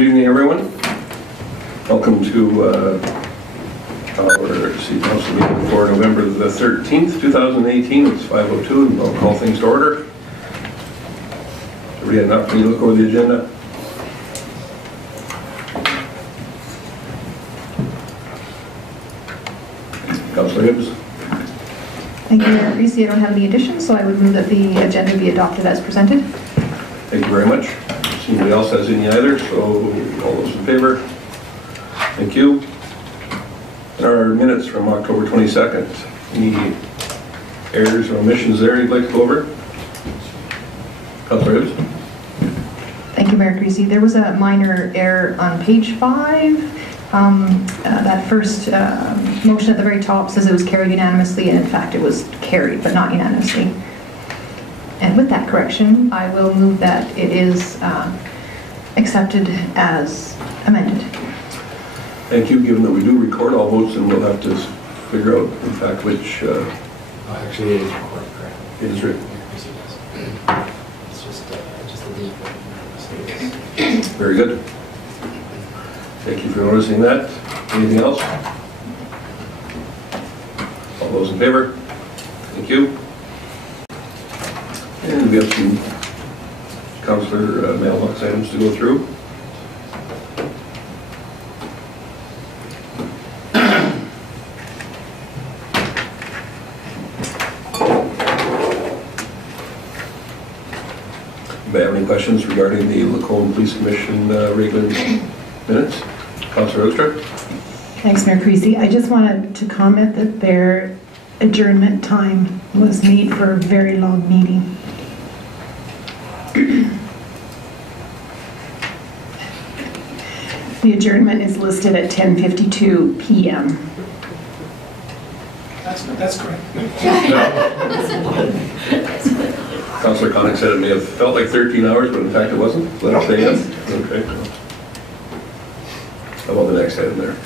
Good evening, everyone. Welcome to our City Council meeting for November the 13th, 2018. It's 5:02, and I'll call things to order. We had an opportunity to look over the agenda. Councillor Hibbs. Thank you, Mayor Creasy. I don't have any additions, so I would move that the agenda be adopted as presented. Thank you very much. Nobody else has any either, so all those in favor? Thank you. Our minutes from October 22nd. Any errors or omissions there you'd like to go over? Councillor Hibbs. Thank you, Mayor Creasy. There was a minor error on page 5. That first motion at the very top says it was carried unanimously, and in fact it was carried, but not unanimously. And with that correction, I will move that it is accepted as amended. Thank you. Given that we do record all votes, and we'll have to figure out, in fact, which... actually, it is recorded, correct? It is written. It's just a date. Very good. Thank you for noticing that. Anything else? All those in favor? Thank you. And we have some councillor mailbox items to go through. Anybody have any questions regarding the Lacombe Police Commission regular minutes? Councillor Oster. Thanks, Mayor Creasy. I just wanted to comment that their adjournment time was made for a very long meeting. The adjournment is listed at 10:52 p.m. That's correct. Councillor Connick said it may have felt like 13 hours, but in fact it wasn't. Let us say yes. Okay. How about the next item there?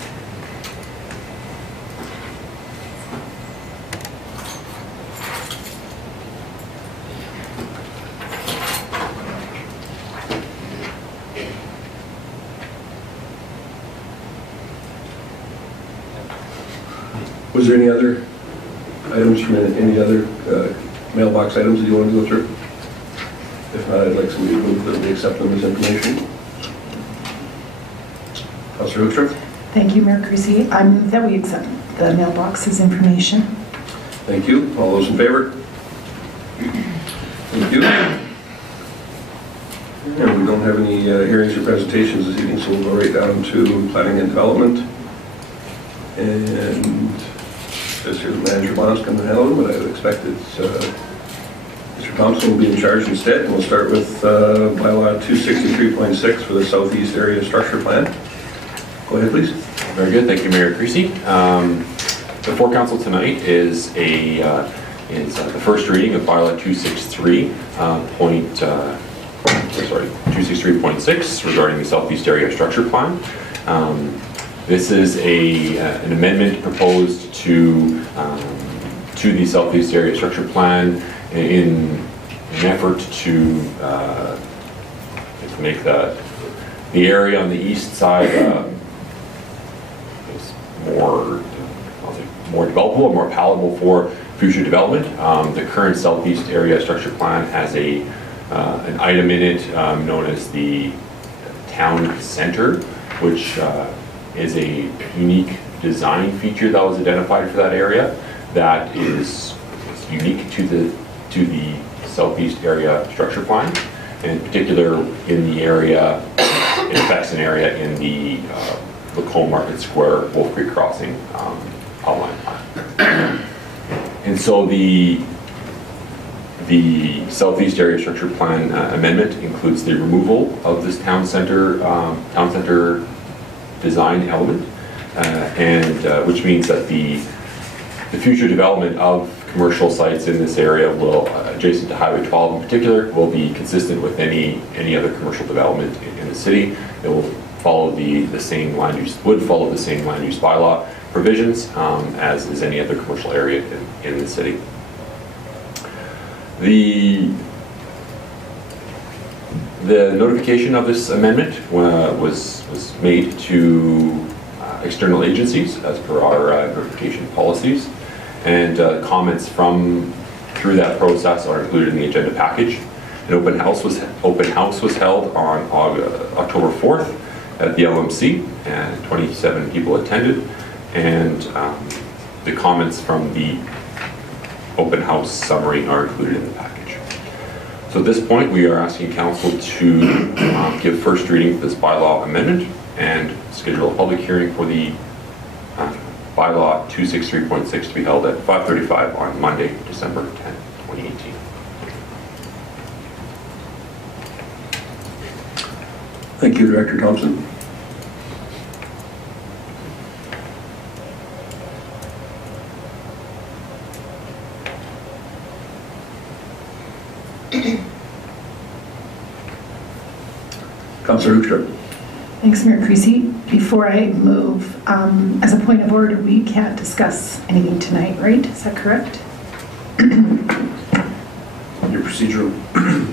Was there any other items from any other mailbox items that you want to go through? If not, I'd like somebody to move that we accept them as information. Councillor Hookstrip. Thank you, Mayor Creasy. I move that we accept the mailbox as information. Thank you. All those in favor? Thank you. And we don't have any hearings or presentations this evening, so we'll go right down to planning and development. And this year's manager Bonus going to handle them, but I would expect it's Mr. Thompson will be in charge instead. And we'll start with Bylaw 263.6 for the Southeast Area Structure Plan. Go ahead, please. Very good. Thank you, Mayor Creasy. Before council tonight is the first reading of Bylaw 263.6 regarding the Southeast Area Structure Plan. This is an amendment proposed to the Southeast Area Structure Plan in an effort to make the area on the east side more developable, more palatable for future development. The current Southeast Area Structure Plan has an item in it known as the Town Center, which is a unique design feature that was identified for that area that is unique to the Southeast Area Structure Plan, and in particular in the area, it affects an area in the Lacombe Market Square Wolf Creek Crossing outline plan. And so the Southeast Area Structure Plan amendment includes the removal of this town center design element, which means that the future development of commercial sites in this area will, adjacent to Highway 12 in particular, will be consistent with any other commercial development in the city. It will follow the same land use bylaw provisions as is any other commercial area in the city. The notification of this amendment was made to external agencies as per our notification policies, and comments through that process are included in the agenda package. An open house was held on October 4th at the LMC, and 27 people attended, and the comments from the open house summary are included in the package. So at this point, we are asking council to give first reading for this bylaw amendment and schedule a public hearing for the bylaw 263.6 to be held at 5:35 on Monday, December 10, 2018. Thank you, Director Thompson. Councillor Hoekstrom. Thanks, Mayor Creasy. Before I move, as a point of order, we can't discuss anything tonight, right? Is that correct? Your procedural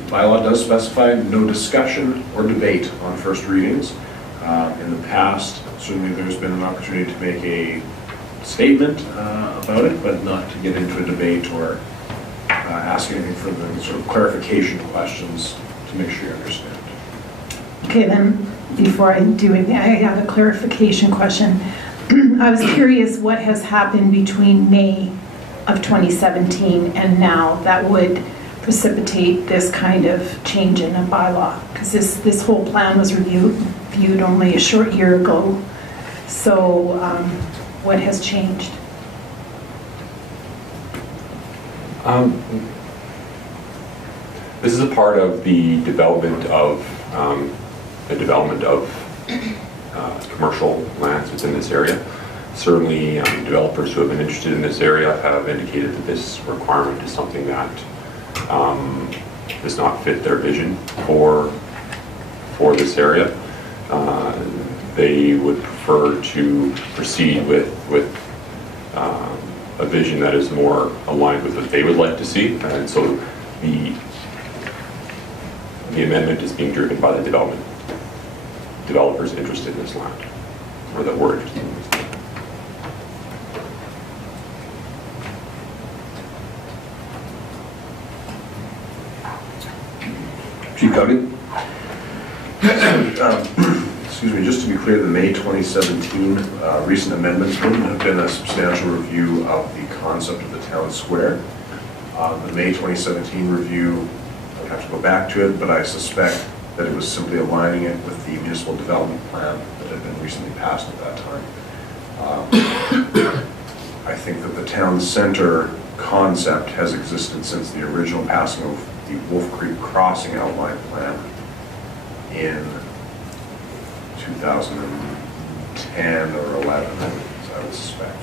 bylaw does specify no discussion or debate on first readings. In the past, certainly there's been an opportunity to make a statement about it, but not to get into a debate or ask anything further, sort of clarification questions to make sure you understand. Okay, then, before I do anything, I have a clarification question. I was curious what has happened between May of 2017 and now that would precipitate this kind of change in a bylaw, because this whole plan was reviewed only a short year ago. So what has changed? This is a part of the development of commercial lands within this area. Certainly, developers who have been interested in this area have indicated that this requirement is something that does not fit their vision for this area. They would prefer to proceed with a vision that is more aligned with what they would like to see, and so the amendment is being driven by the developers interested in this land, or that were interested in this land. Chief Cowdy. Excuse me, just to be clear, the May 2017 recent amendments wouldn't have been a substantial review of the concept of the town square. The May 2017 review, I'd have to go back to it, but I suspect that it was simply aligning it with the municipal development plan that had been recently passed at that time. I think that the town center concept has existed since the original passing of the Wolf Creek Crossing outline plan in 2010 or 11, as I would suspect.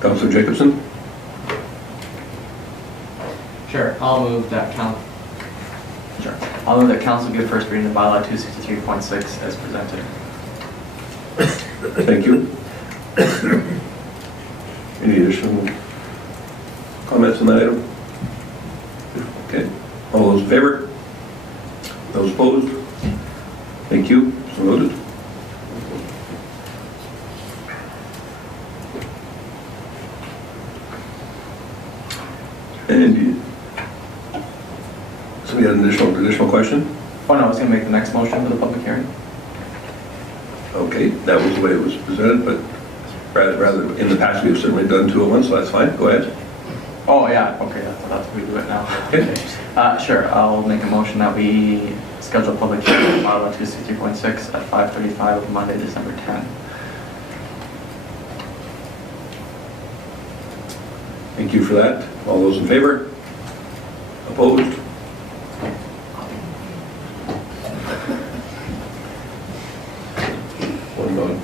Councillor Jacobson. Sure, I'll move that council give first reading of bylaw 263.6 as presented. Thank you. Any additional comments on that item? Okay. All those in favor? Those opposed? Thank you. So noted. And so we had an additional question? Oh no, I was going to make the next motion for the public hearing. Okay, that was the way it was presented, but rather in the past we have certainly done 201, so that's fine. Go ahead. Oh yeah, okay, that's we do it now. Okay. Sure, I'll make a motion that we schedule a public hearing on bylaw 263.6 at 5:35 of Monday, December 10. Thank you for that. All those in favor? Opposed? One vote.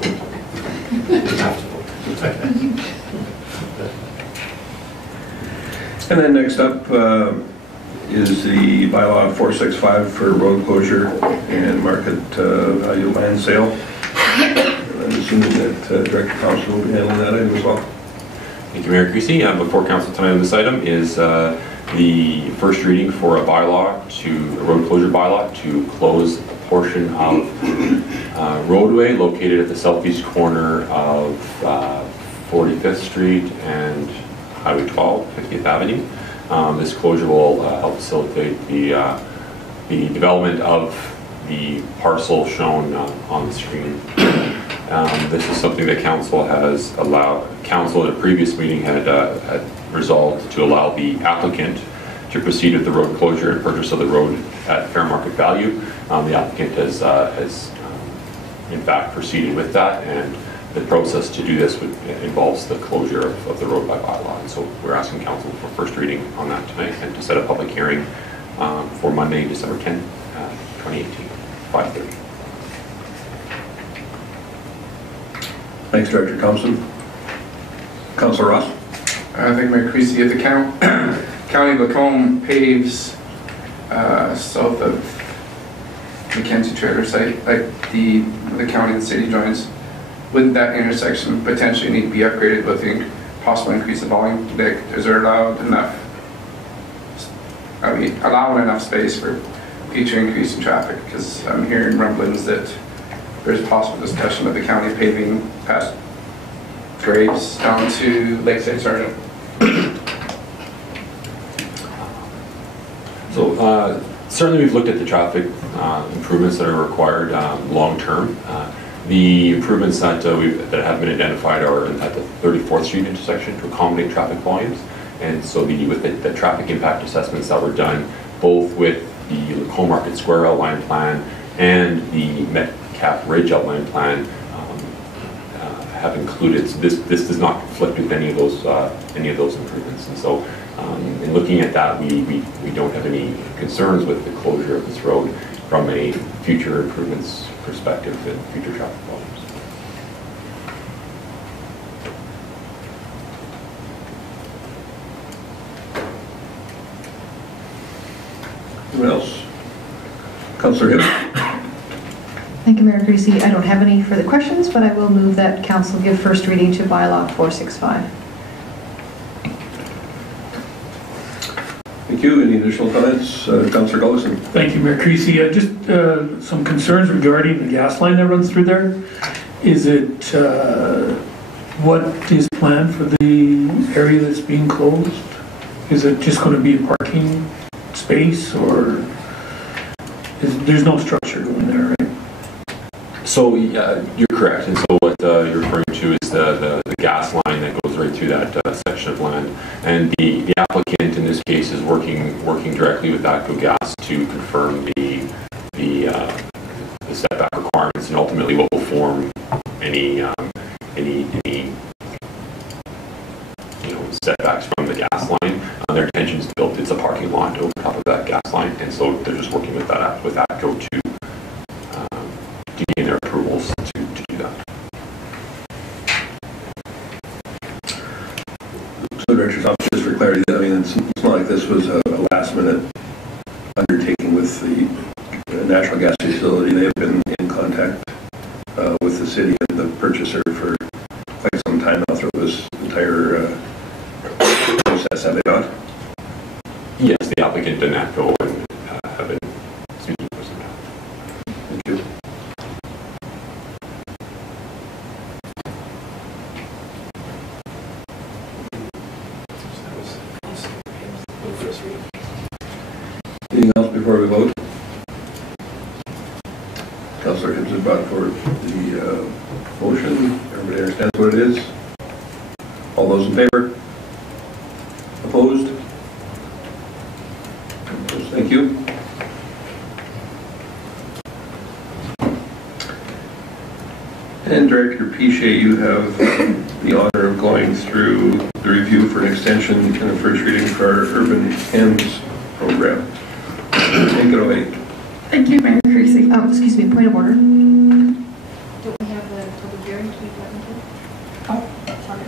And then next up is the bylaw 465 for road closure and market value land sale. And I'm assuming that Director Thompson will be handling that item as well. Thank you, Mayor Creasy. Before council tonight on this item is the first reading for a bylaw a road closure bylaw to close a portion of roadway located at the southeast corner of 45th Street and Highway 12, 50th Avenue. This closure will help facilitate the development of the parcel shown on the screen. This is something that council has allowed. Council at a previous meeting had resolved to allow the applicant to proceed with the road closure and purchase of the road at fair market value. The applicant has in fact proceeded with that, and the process to do this involves the closure of the road by bylaw. And so we're asking council for first reading on that tonight and to set a public hearing for Monday, December 10th, 2018, 5:30. Thanks, Director Thompson. Councilor Ross. Thank you, Mayor Creasy. If the County of Lacombe paves south of Mackenzie trailer site, like the county and the city joins, wouldn't that intersection potentially need to be upgraded with the possible increase of volume? Like, is there allowing enough space for future increase in traffic? Because I'm hearing rumblings that there's possible discussion of the county paving past Graves down to Lakeside Sergeant. So certainly we've looked at the traffic improvements that are required long-term. The improvements that have been identified are at the 34th Street intersection to accommodate traffic volumes. And so with the traffic impact assessments that were done, both with the Lacombe Market Square outline plan and the Metcalf Ridge outline plan, have included. So this does not conflict with any of those improvements. And so in looking at that, we don't have any concerns with the closure of this road from a future improvements perspective and future traffic volumes. Anyone else? Councilor Hill. Thank you, Mayor Creasy. I don't have any further questions, but I will move that council give first reading to bylaw 465. Thank you. Any additional comments? Councilor Gullison. Thank you, Mayor Creasy. Just some concerns regarding the gas line that runs through there. Is it, what is planned for the area that's being closed? Is it just going to be a parking space, or there's no structure going there, right? So you're correct, and so what you're referring to is the gas line that goes right through that section of land, and the applicant in this case is working directly with ATCO Gas to confirm the setback requirements and ultimately what will form any setbacks from the gas line. Their intention is to build a parking lot over top of that gas line, and so they're just working with ATCO to gain their approvals to do that. So, Director Thompson, just for clarity, I mean, it's not like this was a last-minute undertaking with the natural gas facility. They've been in contact with the city and the purchaser for quite some time now through this entire process, have they not? Yes, the applicant and ATCO have been speaking for some time. Thank you. Anything else before we vote? Councillor Hibbs has brought forward the motion. Everybody understands what it is? All those in favor? Opposed? Opposed. Thank you. And Director Piche, you have the honor of going through the review for an extension and a first reading for our Urban Hands program. Take it away. Thank you, Mayor Creasy. Excuse me, point of order. Don't we have the public hearing to be gotten to? Oh, sorry.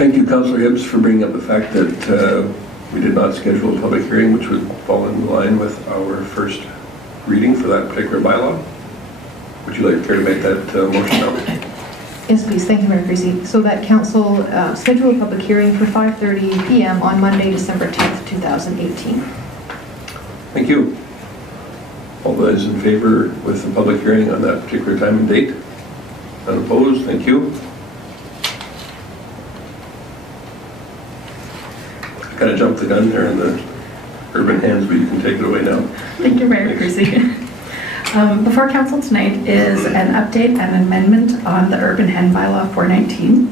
Thank you, Councillor Hibbs, for bringing up the fact that we did not schedule a public hearing, which would fall in line with our first reading for that particular bylaw. Would you like care to make that motion now? Yes, please. Thank you, Mayor Creasy. So that council schedule a public hearing for 5:30 p.m. on Monday, December 10th, 2018. Thank you. All those in favor with the public hearing on that particular time and date? None opposed? Thank you. I kind of jumped the gun there in the urban hands, but you can take it away now. Thank you, Mayor Creasy. Before council tonight is an update and amendment on the Urban Hen Bylaw 419.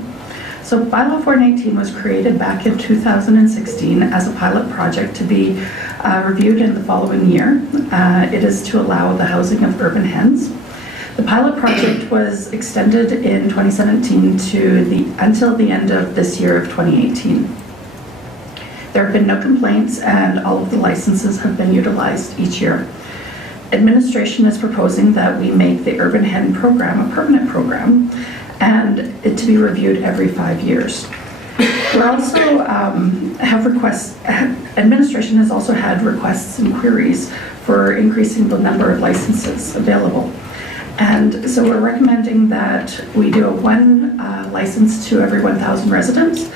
So Bylaw 419 was created back in 2016 as a pilot project to be reviewed in the following year. It is to allow the housing of urban hens. The pilot project was extended in 2017 until the end of this year of 2018. There have been no complaints and all of the licenses have been utilized each year. Administration is proposing that we make the Urban Hen program a permanent program and it to be reviewed every 5 years. We also have requests, administration has also had requests and queries for increasing the number of licenses available. And so we're recommending that we do a 1 license to every 1,000 residents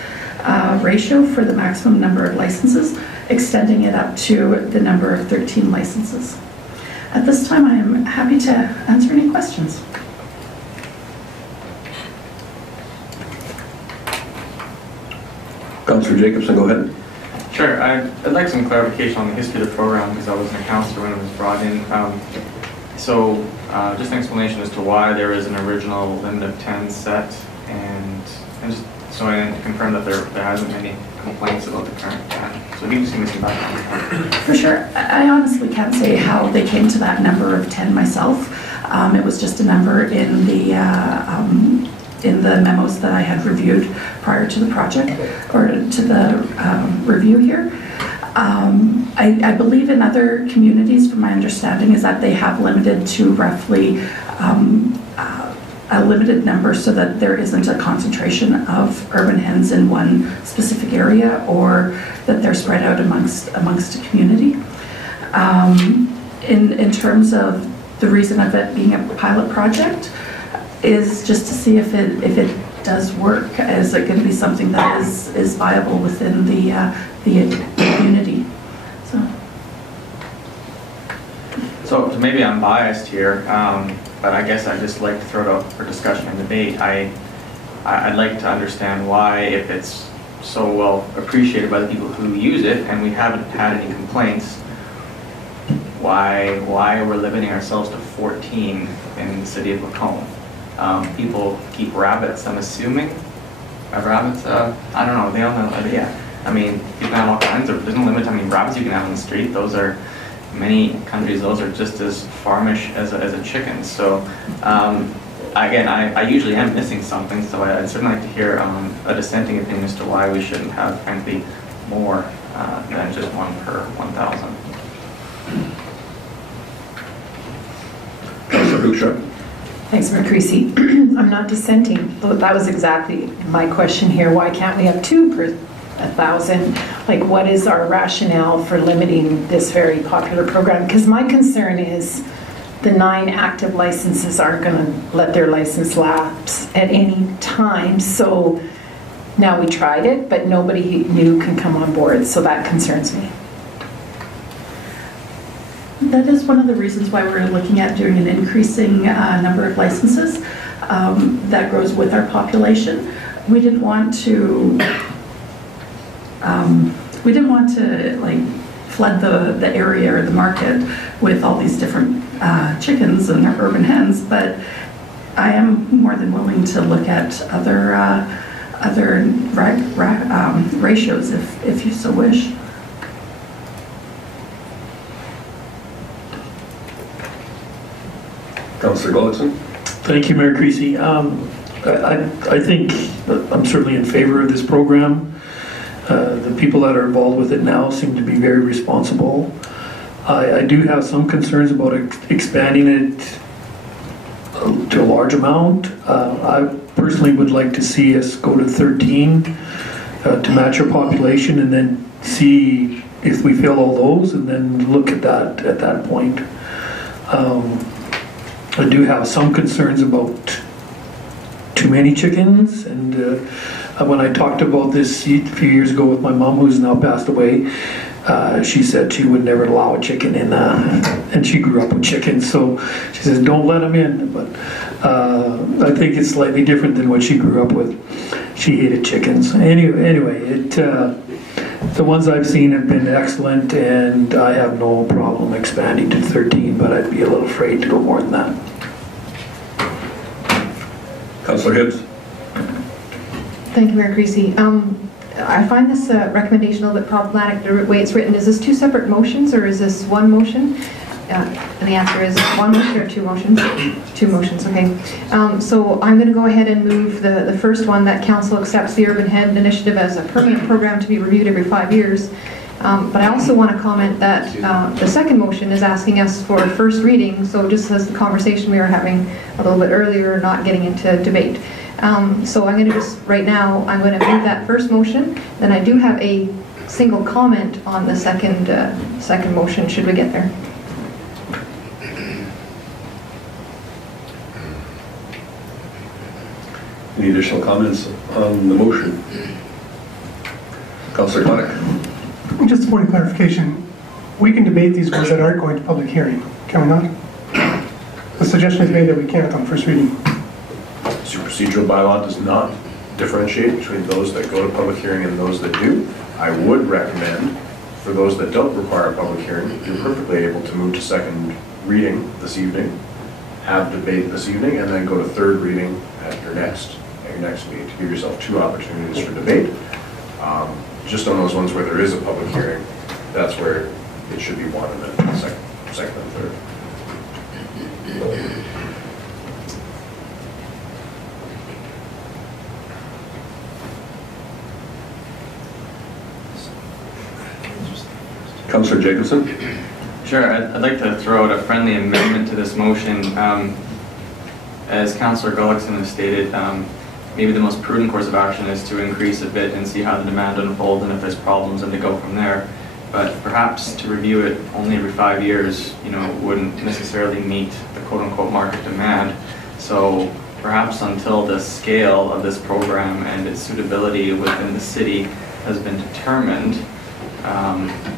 ratio for the maximum number of licenses, extending it up to the number of 13 licenses. At this time, I am happy to answer any questions. Councillor Jacobson, go ahead. Sure, I'd like some clarification on the history of the program because I wasn't a councillor when it was brought in. Just an explanation as to why there is an original limit of 10 set and just so I can confirm that there hasn't been any complaints about the current plan. So if you can just give me some background. For sure. I honestly can't say how they came to that number of 10 myself. It was just a number in the memos that I had reviewed prior to the project or to the review here. I believe in other communities, from my understanding, is that they have limited to roughly a limited number so that there isn't a concentration of urban hens in one specific area or that they're spread out amongst a community. In terms of the reason of it being a pilot project is just to see if it does work. Is it going to be something that is viable within the community? So maybe I'm biased here, but I guess I'd just like to throw it out for discussion and debate. I'd like to understand why, if it's so well appreciated by the people who use it and we haven't had any complaints, why we're limiting ourselves to 14 in the city of Lacombe. People keep rabbits, I'm assuming. Rabbits, I don't know, they don't know, yeah. I mean, you can have all kinds of, there's no limit to how many rabbits you can have on the street. Those are, many countries, those are just as farmish as a chicken. So, again, I usually am missing something, so I'd certainly like to hear a dissenting opinion as to why we shouldn't have, frankly, more than just 1 per 1,000. Councillor Hoekstra. Thanks, Mayor Creasy. I'm not dissenting. That was exactly my question here. Why can't we have 2 per 1,000? Like, what is our rationale for limiting this very popular program? Because my concern is the 9 active licenses aren't going to let their license lapse at any time. So now we tried it, but nobody new can come on board. So that concerns me. That is one of the reasons why we're looking at doing an increasing number of licenses that grows with our population. We didn't want to like flood the area or the market with all these different chickens and urban hens, but I am more than willing to look at other ratios if you so wish. Councillor Gullickson. Thank you, Mayor Creasy. I think I'm certainly in favor of this program. The people that are involved with it now seem to be very responsible. I do have some concerns about expanding it to a large amount. I personally would like to see us go to 13 to match our population, and then see if we fill all those, and then look at that point. I do have some concerns about too many chickens, and when I talked about this a few years ago with my mom, who's now passed away, she said she would never allow a chicken in, and she grew up with chickens, so she says don't let them in. But I think it's slightly different than what she grew up with. She hated chickens. Anyway, the ones I've seen have been excellent, and I have no problem expanding to 13, but I'd be a little afraid to go more than that. Councillor Hibbs. Thank you, Mayor Creasy. I find this recommendation a little bit problematic the way it's written. Is this two separate motions, or is this one motion? And the answer is one motion or two motions? Two motions, okay. So I'm going to go ahead and move the first one, that council accepts the Urban Head Initiative as a permanent program to be reviewed every 5 years. But I also want to comment that the second motion is asking us for first reading, so just as the conversation we were having a little bit earlier, not getting into debate. So I'm going to just, right now, I'm going to move that first motion. Then I do have a single comment on the second motion, should we get there. Any additional comments on the motion? Councillor Clark. Just a point of clarification. We can debate these ones that aren't going to public hearing, can we not? The suggestion is made that we can't on first reading. So procedural bylaw does not differentiate between those that go to public hearing and those that do. I would recommend, for those that don't require a public hearing, you're perfectly able to move to second reading this evening, have debate this evening, and then go to third reading at your next meeting to give yourself two opportunities for debate. Just on those ones where there is a public hearing, that's where it should be one, and then second and third. Councillor Jacobson. Sure, I'd like to throw out a friendly amendment to this motion. As Councillor Gullickson has stated, maybe the most prudent course of action is to increase a bit and see how the demand unfolds, and if there's problems, and to go from there. But perhaps to review it only every 5 years, wouldn't necessarily meet the quote-unquote market demand. So perhaps until the scale of this program and its suitability within the city has been determined,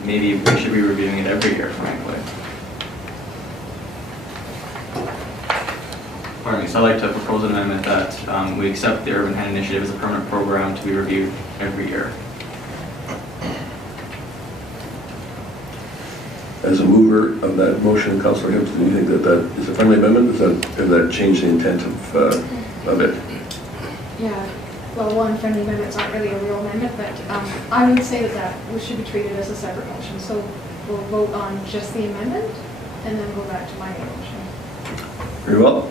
maybe we should be reviewing it every year, frankly. Pardon me, so I'd like to propose an amendment that we accept the Urban Head Initiative as a permanent program to be reviewed every year. As a mover of that motion, Councillor Hibbs, do you think that is a friendly amendment? Does that change the intent of it? Yeah, well, one, friendly amendment's not really a real amendment, but I would say that we should be treated as a separate motion. So we'll vote on just the amendment and then go back to my motion. Very well.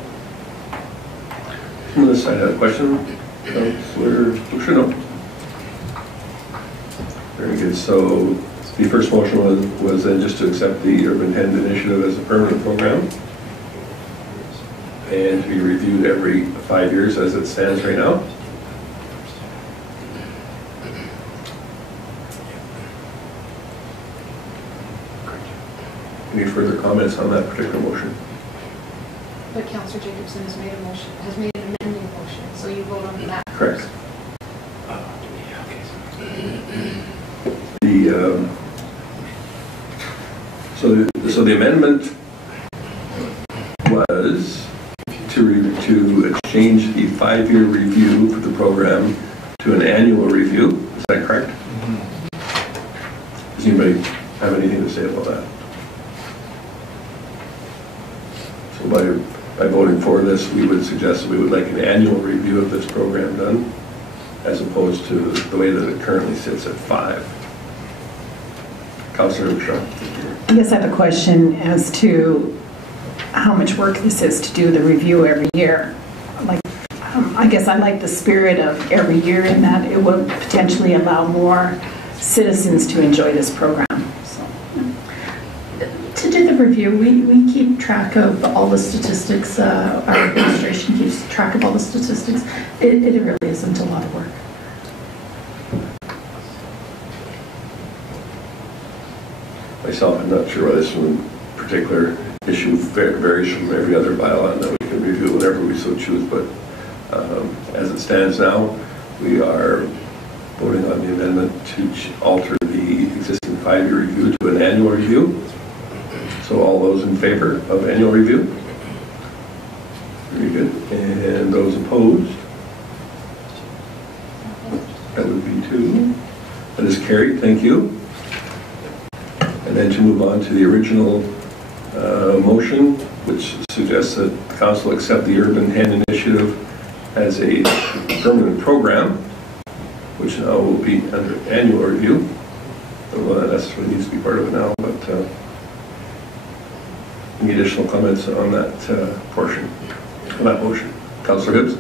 From this side, I have a question. Councillor Luciano. Very good. So the first motion was then just to accept the Urban Head Initiative as a permanent program and to be reviewed every 5 years as it stands right now. Any further comments on that particular motion? But Councillor Jacobson has made an amending motion, so you vote on that. Correct. So the amendment was to exchange the 5-year review for the program to an annual review. Is that correct? Does anybody have anything to say about that? So by voting for this, we would suggest that we would like an annual review of this program done, as opposed to the way that it currently sits at 5. Councillor Michelle. I guess I have a question as to how much work this is to do the review every year. I guess I like the spirit of every year in that it will potentially allow more citizens to enjoy this program. So. To do the review, we keep track of all the statistics. Our administration keeps track of all the statistics. It really isn't a lot of work. myself, I'm not sure why this one particular issue varies from every other bylaw, and that we can review whenever we so choose, but as it stands now, we are voting on the amendment to alter the existing 5-year review to an annual review. So all those in favor of annual review? Very good. And those opposed? That would be 2. That is carried. Thank you. And then to move on to the original motion, which suggests that the council accept the Urban Hen Initiative as a permanent program, which now will be under annual review. Although that necessarily needs to be part of it now, but any additional comments on that portion, on that motion? Councillor Hibbs?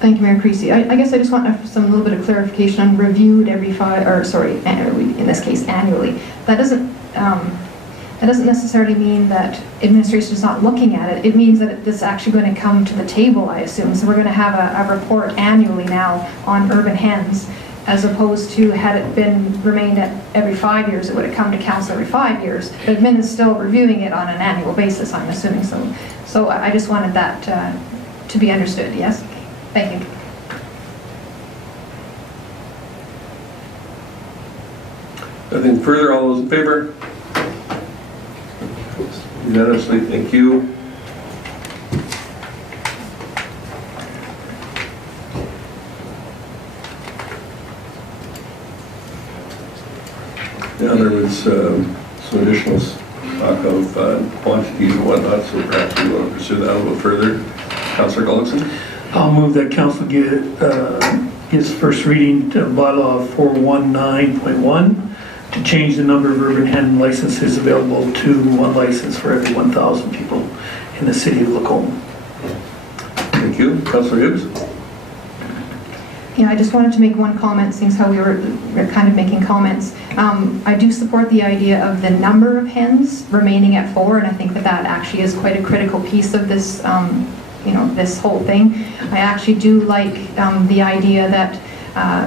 Thank you, Mayor Creasy. I guess I just want a little bit of clarification on reviewed every in this case annually. That doesn't necessarily mean that administration is not looking at it. It means that this is actually going to come to the table, I assume. So we're going to have a report annually now on urban hens, as opposed to had it remained at every 5 years, it would have come to council every 5 years. But admin is still reviewing it on an annual basis, I'm assuming. So I just wanted that to be understood. Yes. Thank you. Nothing further. All those in favor? Unanimously. Thank you. Now there was some additional talk of quantities and whatnot, so perhaps we want to pursue that a little further. Councillor Gullickson? I'll move that council gives first reading to bylaw 419.1 to change the number of urban hen licenses available to 1 license for every 1,000 people in the city of Lacombe. Thank you. Councillor Hibbs? Yeah, I just wanted to make one comment, since how we were kind of making comments. I do support the idea of the number of hens remaining at 4, and I think that actually is quite a critical piece of this, this whole thing. I actually do like the idea that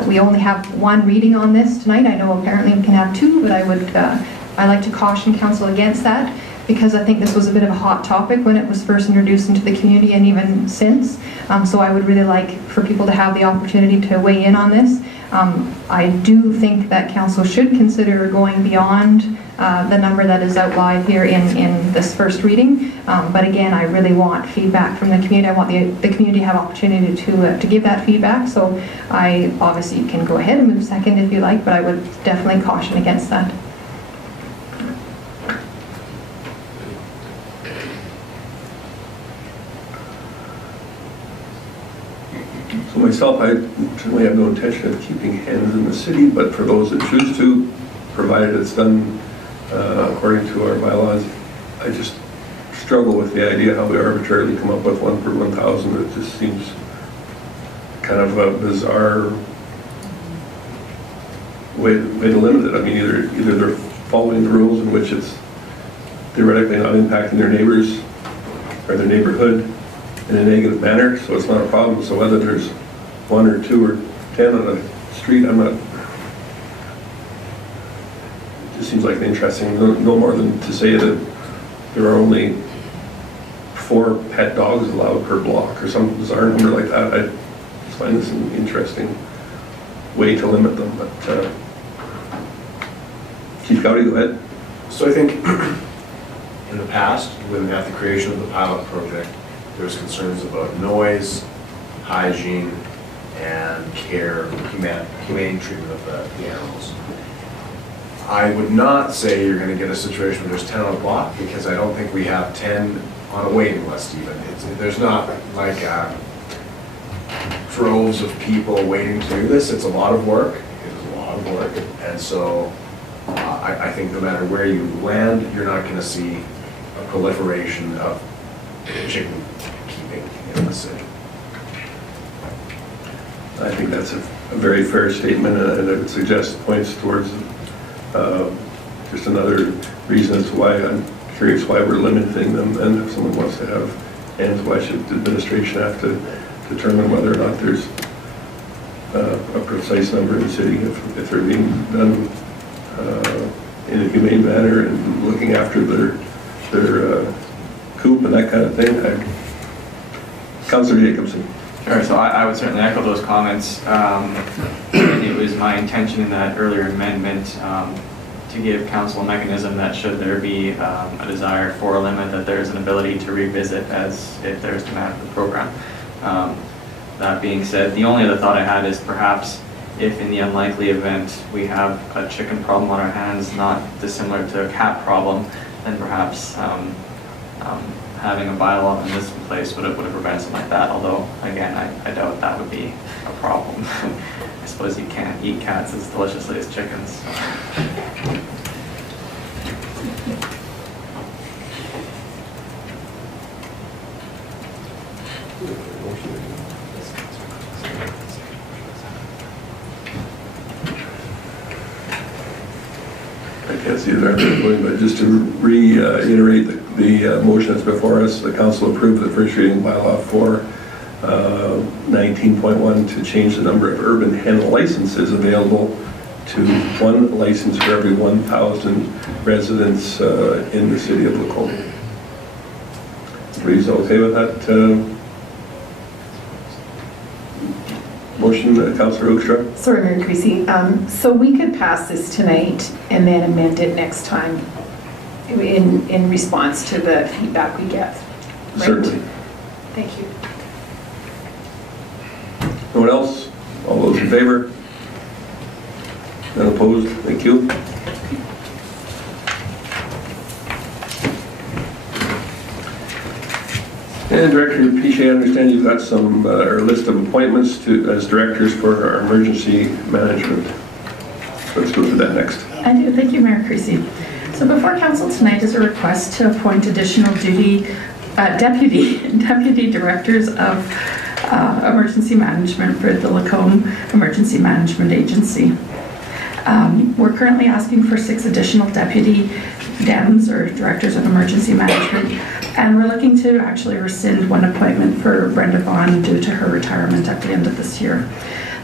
we only have 1 reading on this tonight. I know apparently we can have 2, but I like to caution council against that, because I think this was a bit of a hot topic when it was first introduced into the community, and even since. So I would really like for people to have the opportunity to weigh in on this. I do think that council should consider going beyond the number that is outlined here in this first reading. But again, I really want feedback from the community. I want the community to have opportunity to give that feedback. So I obviously can go ahead and move second if you like, but I would definitely caution against that. So myself, I certainly have no intention of keeping hens in the city, but for those that choose to, provided it's done according to our bylaws, I just struggle with the idea how we arbitrarily come up with 1 per 1,000. It just seems kind of a bizarre way to limit it. I mean, either they're following the rules in which it's theoretically not impacting their neighbors or their neighborhood in a negative manner, so it's not a problem. So whether there's 1 or 2 or 10 on a street, it just seems like an interesting, no more than to say that there are only 4 pet dogs allowed per block or some bizarre number like that. I just find this an interesting way to limit them. But Chief Gowdy, go ahead. So I think in the past, at the creation of the pilot project, there was concerns about noise, hygiene, and care, humane treatment of the animals. I would not say you're going to get a situation where there's 10 on a block, because I don't think we have 10 on a waiting list even. There's not like droves of people waiting to do this. It's a lot of work. It is a lot of work. And so I think no matter where you land, you're not going to see a proliferation of chicken keeping in the city. I think that's a very fair statement, and I would suggest points towards just another reason as to why I'm curious why we're limiting them. And if someone wants to have hens, why should the administration have to determine whether or not there's a precise number in the city if they're being done in a humane manner and looking after their coop and that kind of thing. Councillor Jacobson. Sure, so I would certainly echo those comments. And it was my intention in that earlier amendment to give council a mechanism that should there be a desire for a limit, that there's an ability to revisit as if there's demand for the program. That being said, the only other thought I had is perhaps if in the unlikely event we have a chicken problem on our hands, not dissimilar to a cat problem, then perhaps having a bylaw in this place would have prevented something like that, although, again, I doubt that would be a problem. I suppose you can't eat cats as deliciously as chickens. So. I can't see that, but just to reiterate the motion that's before us, the council approved the first reading bylaw for 19.1 to change the number of urban hen licenses available to 1 license for every 1,000 residents in the city of Lacombe. Everybody's okay with that motion, Councillor Hoekstra? Sorry, Mayor Creasy. So we could pass this tonight and then amend it next time in response to the feedback we get. Right? Certainly. Thank you. No one else? All those in favor? None opposed? Thank you. And Director Piche, I understand you've got some or list of appointments as directors for our emergency management. Let's go through that next. I do. Thank you, Mayor Creasy. So before council tonight is a request to appoint additional deputy directors of emergency management for the Lacombe Emergency Management Agency. We're currently asking for 6 additional deputy DEMs, or directors of emergency management, and we're looking to actually rescind 1 appointment for Brenda Vaughn due to her retirement at the end of this year.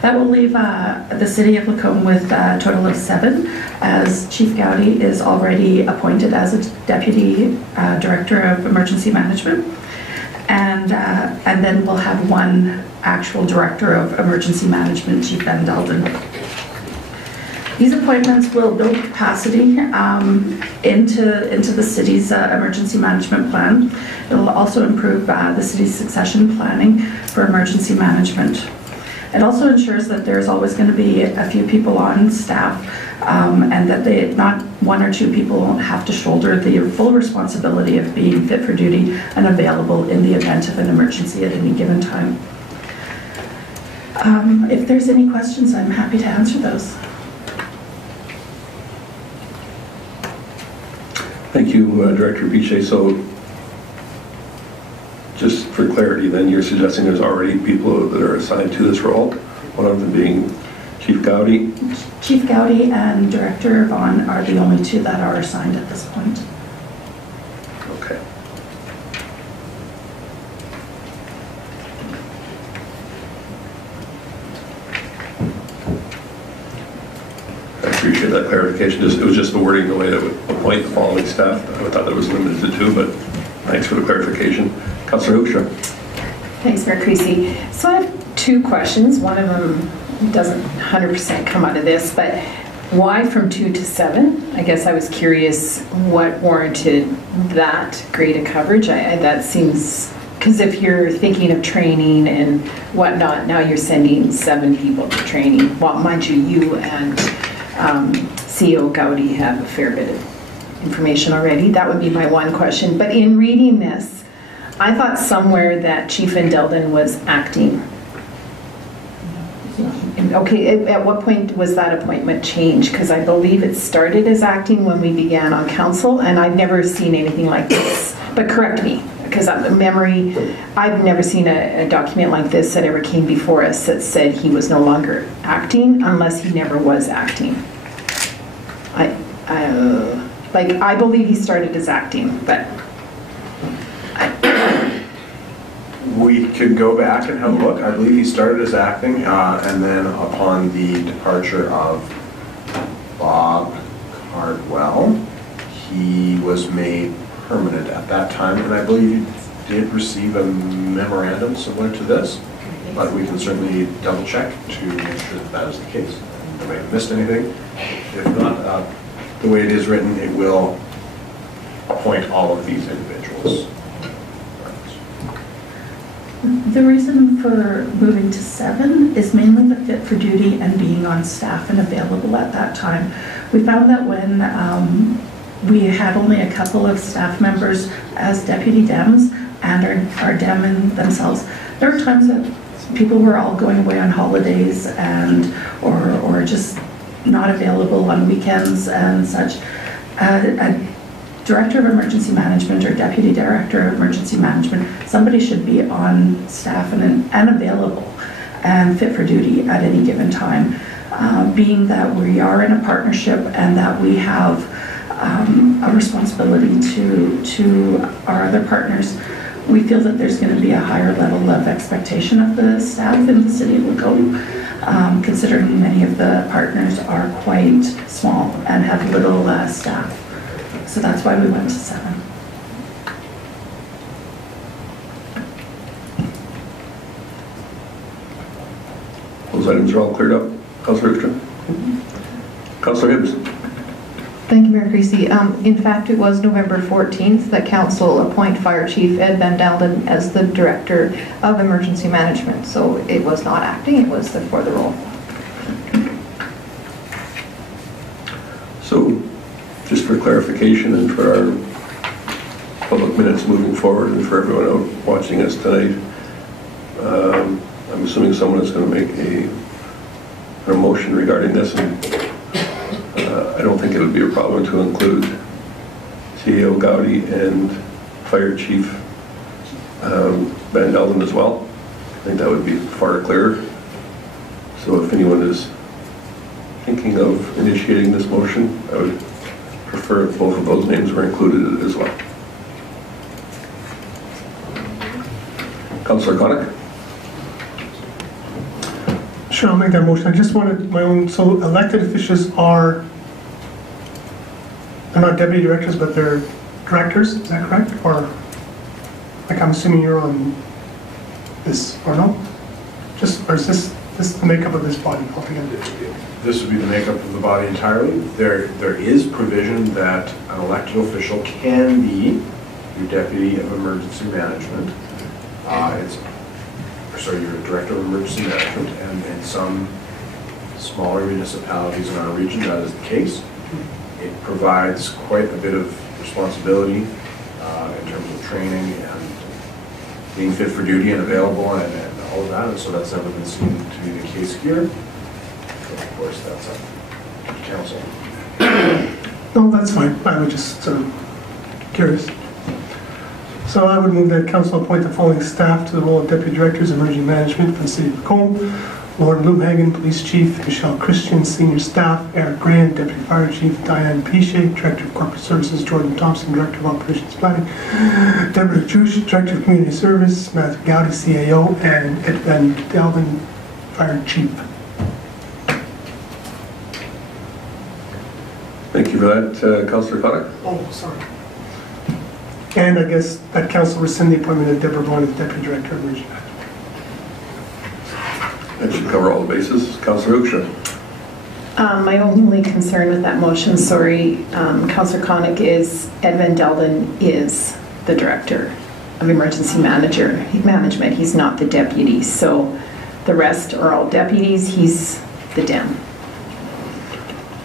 That will leave the city of Lacombe with a total of 7, as Chief Gowdy is already appointed as a deputy director of emergency management, and then we'll have 1 actual director of emergency management, Chief Ben Delden. These appointments will build capacity into the city's emergency management plan. It will also improve the city's succession planning for emergency management. It also ensures that there's always going to be a few people on staff and that not 1 or 2 people have to shoulder the full responsibility of being fit for duty and available in the event of an emergency at any given time. If there's any questions, I'm happy to answer those. Thank you, Director Piche. So, just for clarity, then you're suggesting there's already people that are assigned to this role, one of them being Chief Gowdy? Chief Gowdy and Director Vaughn are the only 2 that are assigned at this point. Okay. I appreciate that clarification. It was just the wording, the way that would appoint the following staff. I thought that was limited to 2, but thanks for the clarification. Councillor Hoekstra. Thanks, Mayor Creasy. So I have 2 questions. One of them doesn't 100% come out of this, but why from 2 to 7? I guess I was curious what warranted that grade of coverage. That seems, because if you're thinking of training and whatnot, now you're sending 7 people to training. Well, mind you, you and CEO Gowdy have a fair bit of information already. That would be my one question. But in reading this, I thought somewhere that Chief Van Delden was acting. Okay, at what point was that appointment changed? Because I believe it started as acting when we began on council, and I've never seen anything like this. But correct me, because memory, I've never seen a document like this that ever came before us that said he was no longer acting, unless he never was acting. I believe he started as acting, but We could go back and have a look. I believe he started as acting, and then upon the departure of Bob Hardwell. He was made permanent at that time, and I believe you did receive a memorandum similar to this, but we can certainly double check to make sure that that is the case. I may have missed anything. If not, the way it is written, it will appoint all of these individuals. The reason for moving to 7 is mainly the fit for duty and being on staff and available at that time. We found that when we had only a couple of staff members as deputy DEMs and our DEM themselves, there were times that people were all going away on holidays and or just not available on weekends and such. A Director of Emergency Management or Deputy Director of Emergency Management, somebody should be on staff and available and fit for duty at any given time. Being that we are in a partnership and that we have a responsibility to our other partners, we feel that there's going to be a higher level of expectation of the staff in the city of Lacombe, considering many of the partners are quite small and have little staff. So that's why we went to 7. Those items are all cleared up. Councillor Hickstrom? Councillor Hibbs? Thank you, Mayor Creasy. In fact, it was November 14th that Council appointed Fire Chief Ed Van Dalden as the Director of Emergency Management. So it was not acting, it was for the role. So, just for clarification and for our public minutes moving forward and for everyone out watching us tonight, I'm assuming someone is going to make a motion regarding this, and I don't think it would be a problem to include CEO Gowdy and Fire Chief Van Dalden as well. I think that would be far clearer. So if anyone is thinking of initiating this motion, I would prefer if both of those names were included as well. Councillor Connick? Sure, I'll make that motion. I just wanted my own, so elected officials they're not deputy directors, but they're directors, is that correct? Or, like, I'm assuming you're on this, or no? Or is this the makeup of this body altogether? This would be the makeup of the body entirely. There is provision that an elected official can be your Deputy of Emergency Management. You're a Director of Emergency Management, and in some smaller municipalities in our region, that is the case. It provides quite a bit of responsibility in terms of training and being fit for duty and available and all of that, and so that's never been seen to be the case here. Of course, that's up to council. No, that's fine. I was just curious. So I would move that council appoint the following staff to the role of Deputy Directors of Emergency Management for the City of Lacombe: Lauren Blumhagen, Police Chief; Michelle Christian, Senior Staff; Eric Grant, Deputy Fire Chief; Diane Piche, Director of Corporate Services; Jordan Thompson, Director of Operations Planning; Deborah Juice, Director of Community Service; Matthew Gowdy, CAO; and Ed Van Dalden, Fire Chief. Thank you for that, Councillor Connick. Oh, sorry. And I guess that council rescind the appointment of Deborah Vaughn as Deputy Director of Emergency Management. That should cover all the bases. Councillor Hoekstra. My only concern with that motion, sorry, Councillor Connick, is Ed Van Dalden is the Director of Emergency Management. He's not the deputy. So the rest are all deputies. He's the DEM.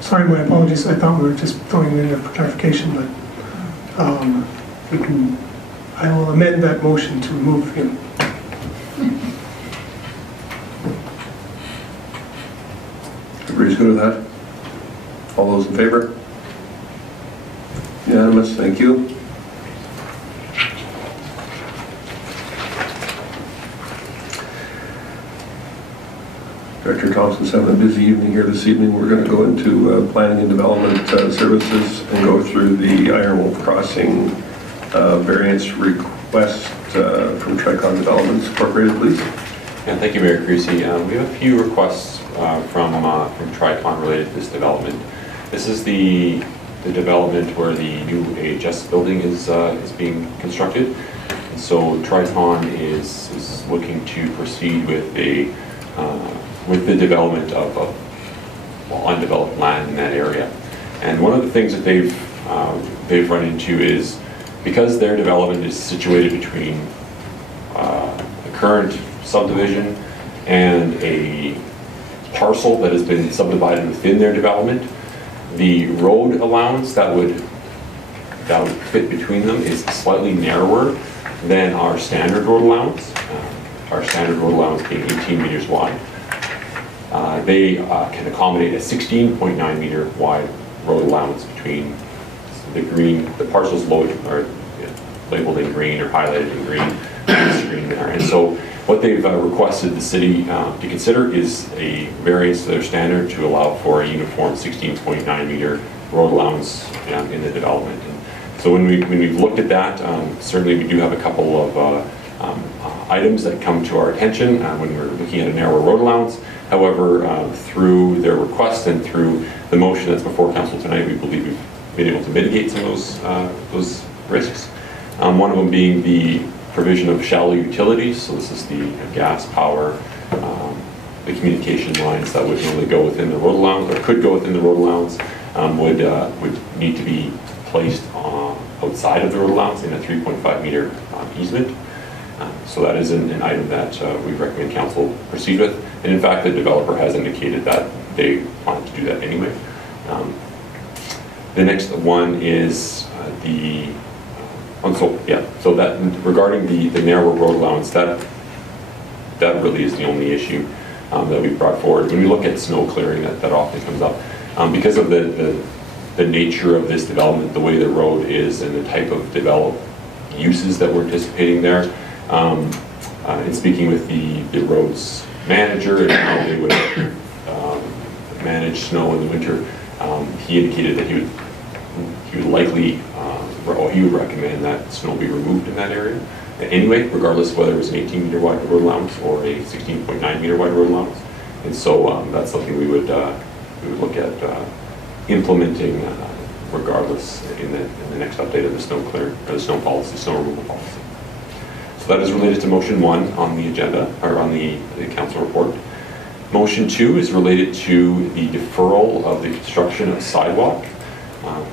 Sorry, my apologies. I thought we were just throwing it in for clarification, but I will amend that motion to remove him. Everybody's good with that? All those in favor? Unanimous, thank you. Director Thompson's having a busy evening here this evening. We're going to go into planning and development services and go through the Iron Wolf Crossing variance request from Tricon Developments Incorporated, please. Yeah, thank you, Mayor Creasy. We have a few requests from Tricon related to this development. This is the the development where the new AHS building is being constructed. And so Tricon is looking to proceed with the development of undeveloped land in that area. And one of the things that they've run into is, because their development is situated between the current subdivision and a parcel that has been subdivided within their development, the road allowance that would fit between them is slightly narrower than our standard road allowance. Our standard road allowance being 18 meters wide. They can accommodate a 16.9 meter wide road allowance between the parcels labeled in green or highlighted in green on the screen there. And so what they've requested the city to consider is a variance to their standard to allow for a uniform 16.9 meter road allowance in the development. And so when we've looked at that, certainly we do have a couple of items that come to our attention when we're looking at a narrow road allowance. However, through their request and through the motion that's before council tonight, we believe we've been able to mitigate some of those risks. One of them being the provision of shallow utilities. So this is the gas, power, the communication lines that would normally go within the road allowance, or could go within the road allowance, would need to be placed outside of the road allowance in a 3.5 meter easement. So that is an item that we recommend council proceed with. And in fact, the developer has indicated that they plan to do that anyway. The next one is so that regarding the narrow road allowance, that really is the only issue that we brought forward. When we look at snow clearing, that often comes up. Because of the nature of this development, the way the road is and the type of developed uses that we're anticipating there, in speaking with the roads manager and how they would manage snow in the winter, he indicated that he would likely, or he would recommend that snow be removed in that area anyway, regardless of whether it was an 18 meter wide road allowance or a 16.9 meter wide road allowance. And so that's something we would look at implementing regardless in the next update of the snow clear, or the snow policy, snow removal policy. So that is related to motion 1 on the agenda, or on the council report. Motion 2 is related to the deferral of the construction of sidewalk.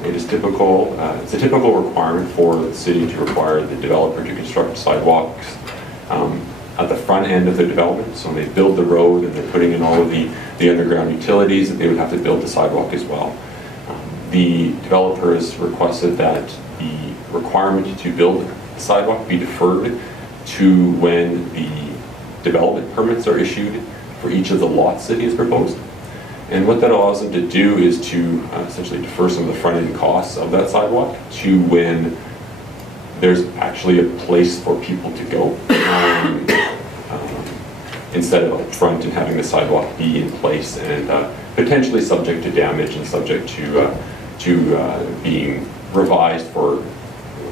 It's a typical requirement for the city to require the developer to construct sidewalks at the front end of their development. So when they build the road and they're putting in all of the underground utilities, that they would have to build the sidewalk as well. The developer has requested that the requirement to build the sidewalk be deferred to when the development permits are issued for each of the lots that he has proposed. And what that allows them to do is to essentially defer some of the front-end costs of that sidewalk to when there's actually a place for people to go, instead of up front and having the sidewalk be in place and potentially subject to damage and subject to being revised for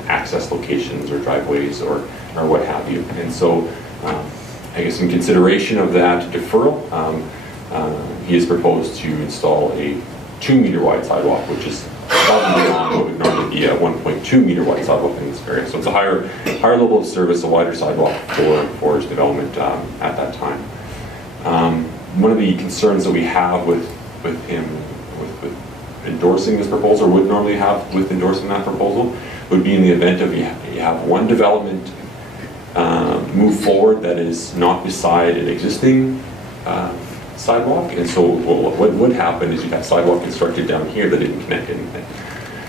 access locations or driveways or what have you. And so I guess in consideration of that deferral, he has proposed to install a 2 meter wide sidewalk, which is above and beyond what would normally be a 1.2 meter wide sidewalk in this area. So it's a higher level of service, a wider sidewalk for his development at that time. One of the concerns that we have with him with endorsing this proposal, or would normally have with endorsing that proposal, would be in the event of you have one development move forward that is not beside an existing sidewalk. And so what would happen is you'd have sidewalk constructed down here that didn't connect anything.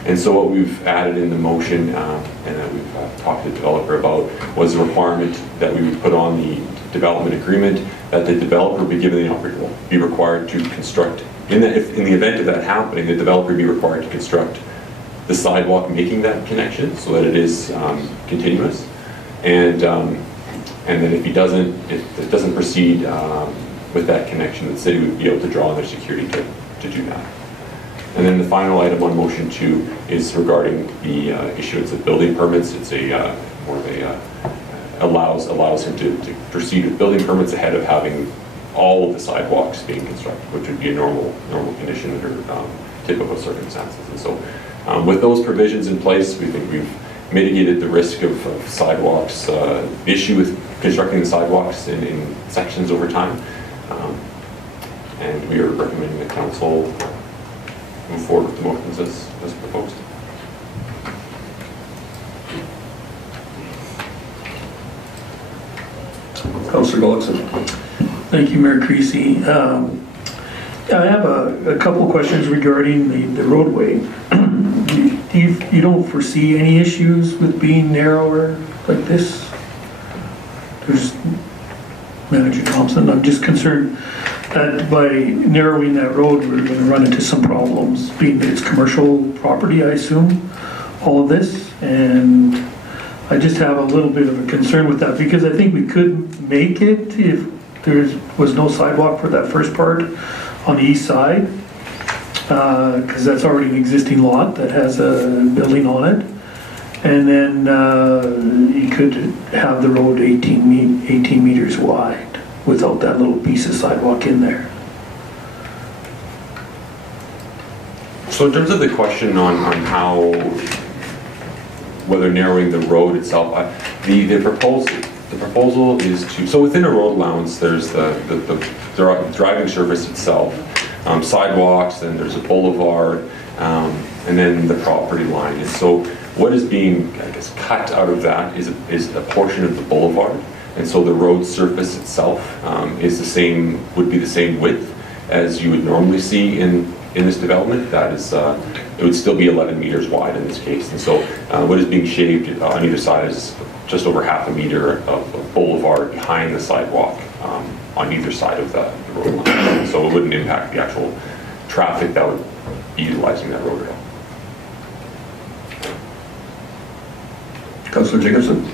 And so what we've added in the motion and that we've talked to the developer about was a requirement that we would put on the development agreement that the developer be given the opportunity, be required to construct, in the event of that happening, the developer be required to construct the sidewalk making that connection so that it is continuous. And then if it doesn't proceed with that connection, the city would be able to draw on their security to do that. And then the final item on motion 2 is regarding the issuance of building permits. It's more of a allows him to proceed with building permits ahead of having all of the sidewalks being constructed, which would be a normal condition under typical circumstances. And so With those provisions in place, we think we've mitigated the risk of sidewalks, issue with constructing the sidewalks in sections over time. And we are recommending the council move forward with the motions as proposed. Councillor Gullickson. Thank you, Mayor Creasy. I have a couple of questions regarding the roadway. You don't foresee any issues with being narrower like this? There's Manager Thompson, I'm just concerned that by narrowing that road, we're going to run into some problems, being that it's commercial property, I assume, all of this, and I just have a little bit of a concern with that, because I think we could make it if there was no sidewalk for that first part on the east side, because that's already an existing lot that has a building on it. And then you could have the road 18 meters wide without that little piece of sidewalk in there. So in terms of the question on how, whether narrowing the road itself, the proposal is to, so within a road allowance, there's the driving surface itself, sidewalks, then there's a boulevard, and then the property line. And so what is being, I guess, cut out of that is a portion of the boulevard. And so the road surface itself is the same, would be the same width as you would normally see in this development. That is, it would still be 11 meters wide in this case. And so what is being shaved on either side is just over half a meter of boulevard behind the sidewalk on either side of the road line. So it wouldn't impact the actual traffic that would be utilizing that road at all. Councillor Jacobson.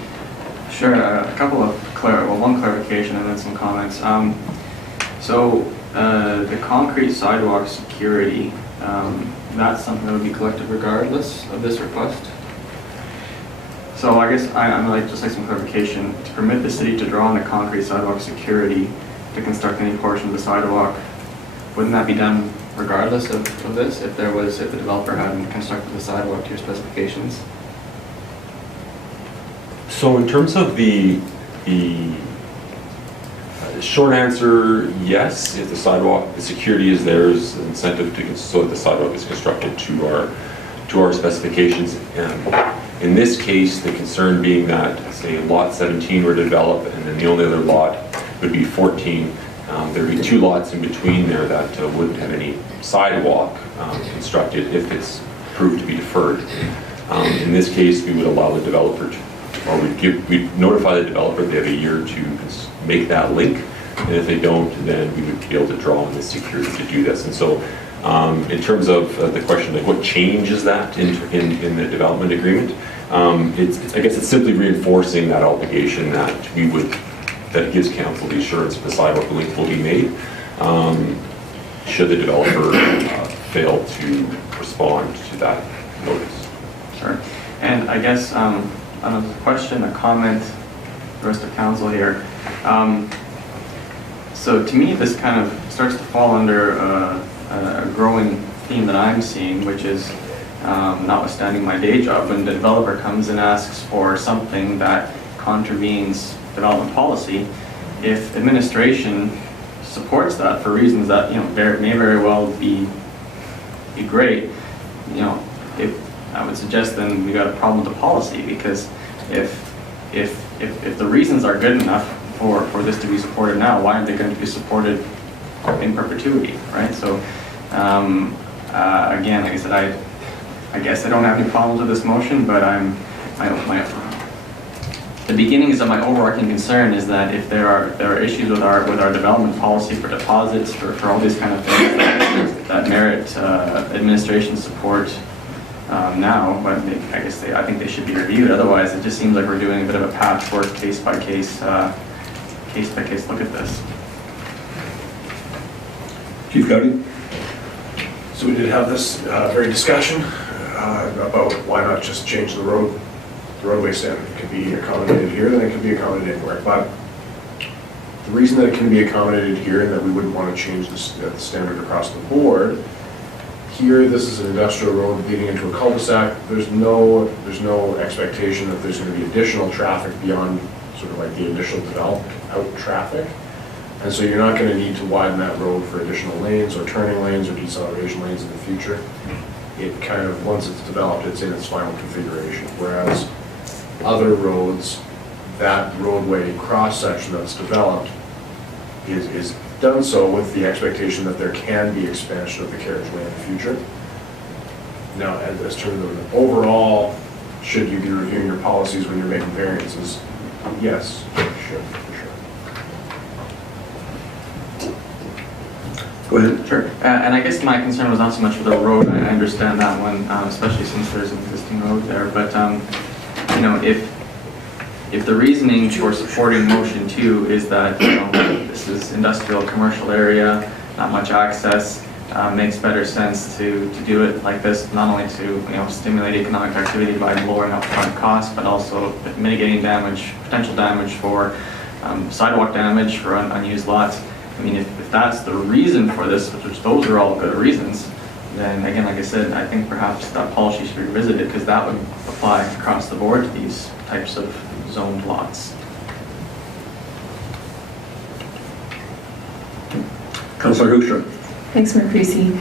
Sure, a couple of one clarification and then some comments. The concrete sidewalk security, that's something that would be collected regardless of this request. So I guess I'd just like some clarification. To permit the city to draw on the concrete sidewalk security to construct any portion of the sidewalk, wouldn't that be done regardless of this, if the developer hadn't constructed the sidewalk to your specifications? So in terms of the short answer, yes. If the sidewalk, the security is there, is an incentive so that the sidewalk is constructed to our specifications. In this case, the concern being that, say, lot 17 were to develop, and then the only other lot would be 14. There'd be two lots in between there that wouldn't have any sidewalk constructed if it's proved to be deferred. In this case, we would allow the developer to, or we'd notify the developer they have a year to make that link, and if they don't, then we would be able to draw on the security to do this. And so in terms of the question, like what changes that in the development agreement, I guess it's simply reinforcing that obligation that gives council the assurance that the sidewalk link will be made should the developer fail to respond to that notice. Sure. And I guess a question, a comment, the rest of council here. So to me, this kind of starts to fall under a growing theme that I'm seeing, which is notwithstanding my day job, when the developer comes and asks for something that contravenes development policy, if administration supports that for reasons that may very well be great, I would suggest then we got a problem with the policy, because if the reasons are good enough for this to be supported now, why aren't they going to be supported in perpetuity, right? So again, like I said, I guess I don't have any problems with this motion, but the beginnings of my overarching concern is that if there are issues with our development policy for deposits, for all these kind of things that merit administration support now, but I think they should be reviewed. Otherwise, it just seems like we're doing a bit of a patchwork, case by case look at this. Chief Gowdy. So we did have this very discussion about why not just change the roadway standard. It can be accommodated here, then it can be accommodated anywhere. But the reason that it can be accommodated here and that we wouldn't want to change the standard across the board here, this is an industrial road leading into a cul-de-sac. There's no expectation that there's going to be additional traffic beyond sort of like the initial developed out traffic. And so you're not going to need to widen that road for additional lanes or turning lanes or deceleration lanes in the future. It kind of, once it's developed, it's in its final configuration. Whereas other roads, that roadway cross-section that's developed is done so with the expectation that there can be expansion of the carriageway in the future. Now, as to the overall, should you be reviewing your policies when you're making variances? Yes, you should, for sure. Go ahead. Sure. And I guess my concern was not so much for the road. I understand that one, especially since there's an existing road there. But you know, if the reasoning for supporting motion 2 is that, you know, this is industrial commercial area, not much access, makes better sense to do it like this, not only to, you know, stimulate economic activity by lowering upfront costs, but also mitigating damage, potential damage for sidewalk damage for unused lots. I mean, if that's the reason for this, which those are all good reasons, then again, like I said, I think perhaps that policy should be revisited, because that would apply across the board to these types of zoned lots. Councillor Hoekstra. Thanks, Mayor Creasy.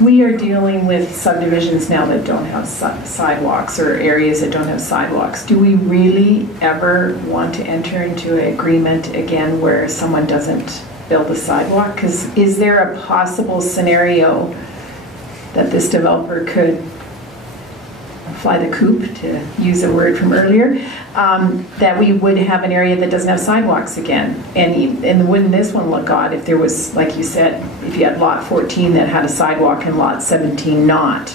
We are dealing with subdivisions now that don't have sidewalks, or areas that don't have sidewalks. Do we really ever want to enter into an agreement again where someone doesn't build a sidewalk? Because is there a possible scenario that this developer could fly the coop, to use a word from earlier, that we would have an area that doesn't have sidewalks again? And wouldn't this one look odd if there was, like you said, if you had lot 14 that had a sidewalk and lot 17 not?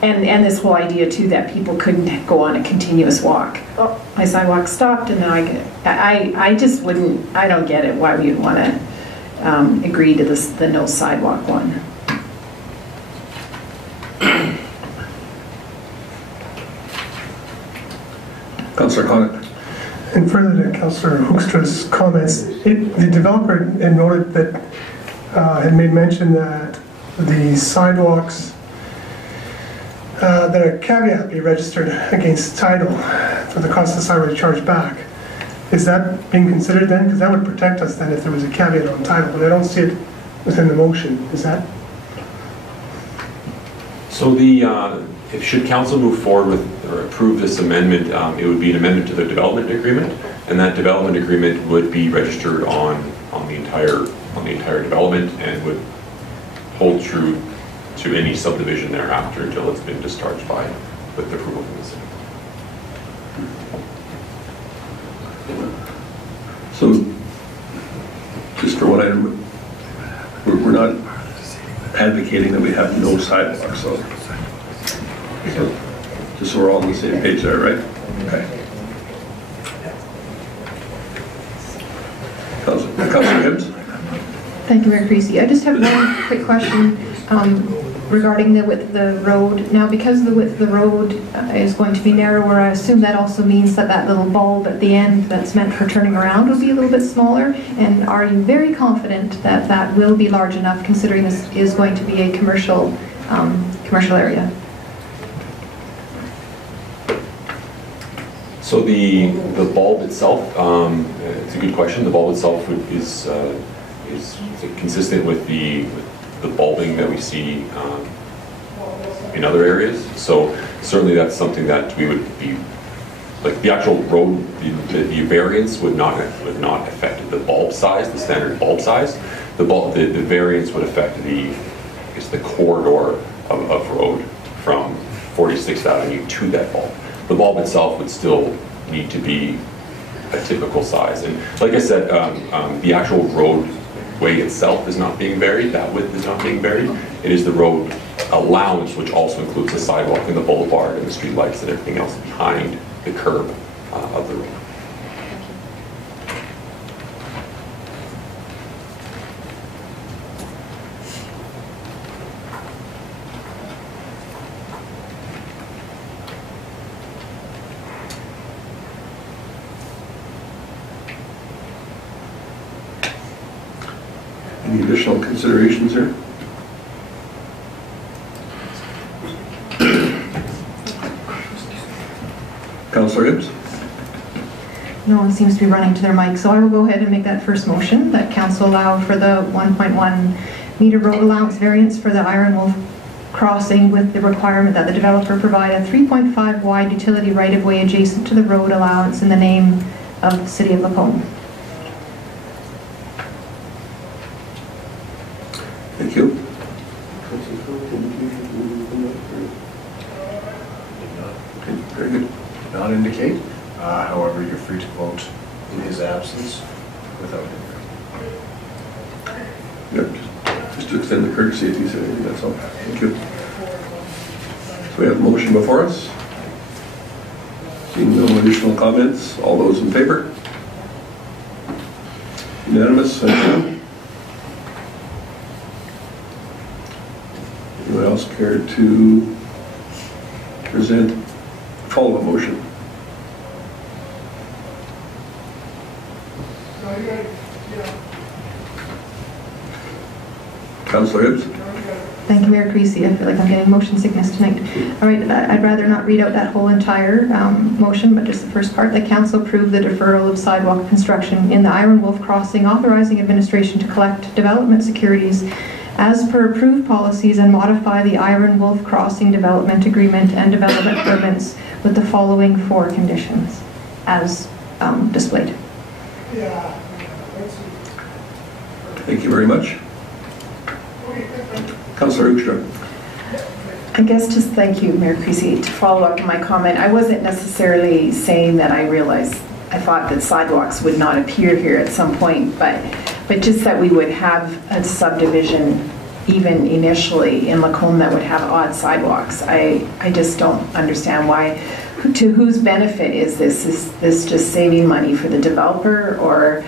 And this whole idea too that people couldn't go on a continuous walk. Oh, my sidewalk stopped, and now I just wouldn't, I don't get it why we'd want to agree to this, the no sidewalk one. Councillor Connick. And further to Councillor Hoekstra's comments, the developer had noted that, had made mention that the sidewalks, that a caveat be registered against title for the cost of the sidewalk charged back. Is that being considered then? Because that would protect us then if there was a caveat on title, but I don't see it within the motion. Is that? So if should council move forward with or approve this amendment, it would be an amendment to the development agreement, and that development agreement would be registered on the entire development and would hold true to any subdivision thereafter until it's been discharged with the approval from the city. So, just for what we're not advocating that we have no sidewalks, so just so we're all on the same page there, right? Okay. Councillor Hibbs. Thank you, Mayor Creasy. I just have one quick question regarding the width of the road. Now, because the width of the road is going to be narrower, I assume that also means that that little bulb at the end that's meant for turning around will be a little bit smaller. And are you very confident that that will be large enough, considering this is going to be a commercial area? So the bulb itself, it's a good question. The bulb itself is consistent with the bulbing that we see in other areas. So certainly that's something that we would be, like the actual road, the variance would not affect the bulb size, the standard bulb size. The variance would affect the corridor of road from 46th Avenue to that bulb. The bulb itself would still need to be a typical size. And like I said, the actual roadway itself is not being varied. That width is not being varied. It is the road allowance, which also includes the sidewalk and the boulevard and the street lights and everything else behind the curb of the road. Any additional considerations here? Councillor Gibbs? No one seems to be running to their mic, so I will go ahead and make that first motion, that council allow for the 1.1 meter road allowance variance for the Iron Wolf crossing with the requirement that the developer provide a 3.5 wide utility right-of-way adjacent to the road allowance in the name of the City of Lacombe. Thank you. Okay, very good. Did not indicate. However, you're free to vote in his absence without him. Yep, just to extend the courtesy if you said anything, that's all. Thank you. So we have a motion before us. Seeing no additional comments, all those in favor? Unanimous, thank you. Anyone else care to present, follow the motion? Councillor Hibbs? Thank you, Mayor Creasy. I feel like I'm getting motion sickness tonight. All right, I'd rather not read out that whole entire motion, but just the first part. The council approved the deferral of sidewalk construction in the Iron Wolf crossing, authorizing administration to collect development securities as per approved policies and modify the Iron Wolf crossing development agreement and development permits with the following 4 conditions as displayed. Thank you very much. Councillor Hoekstra. I guess just thank you, Mayor Creasy. To follow up on my comment, I wasn't necessarily saying that I thought that sidewalks would not appear here at some point, but just that we would have a subdivision even initially in Lacombe that would have odd sidewalks. I just don't understand why. To whose benefit is this? Is this just saving money for the developer, or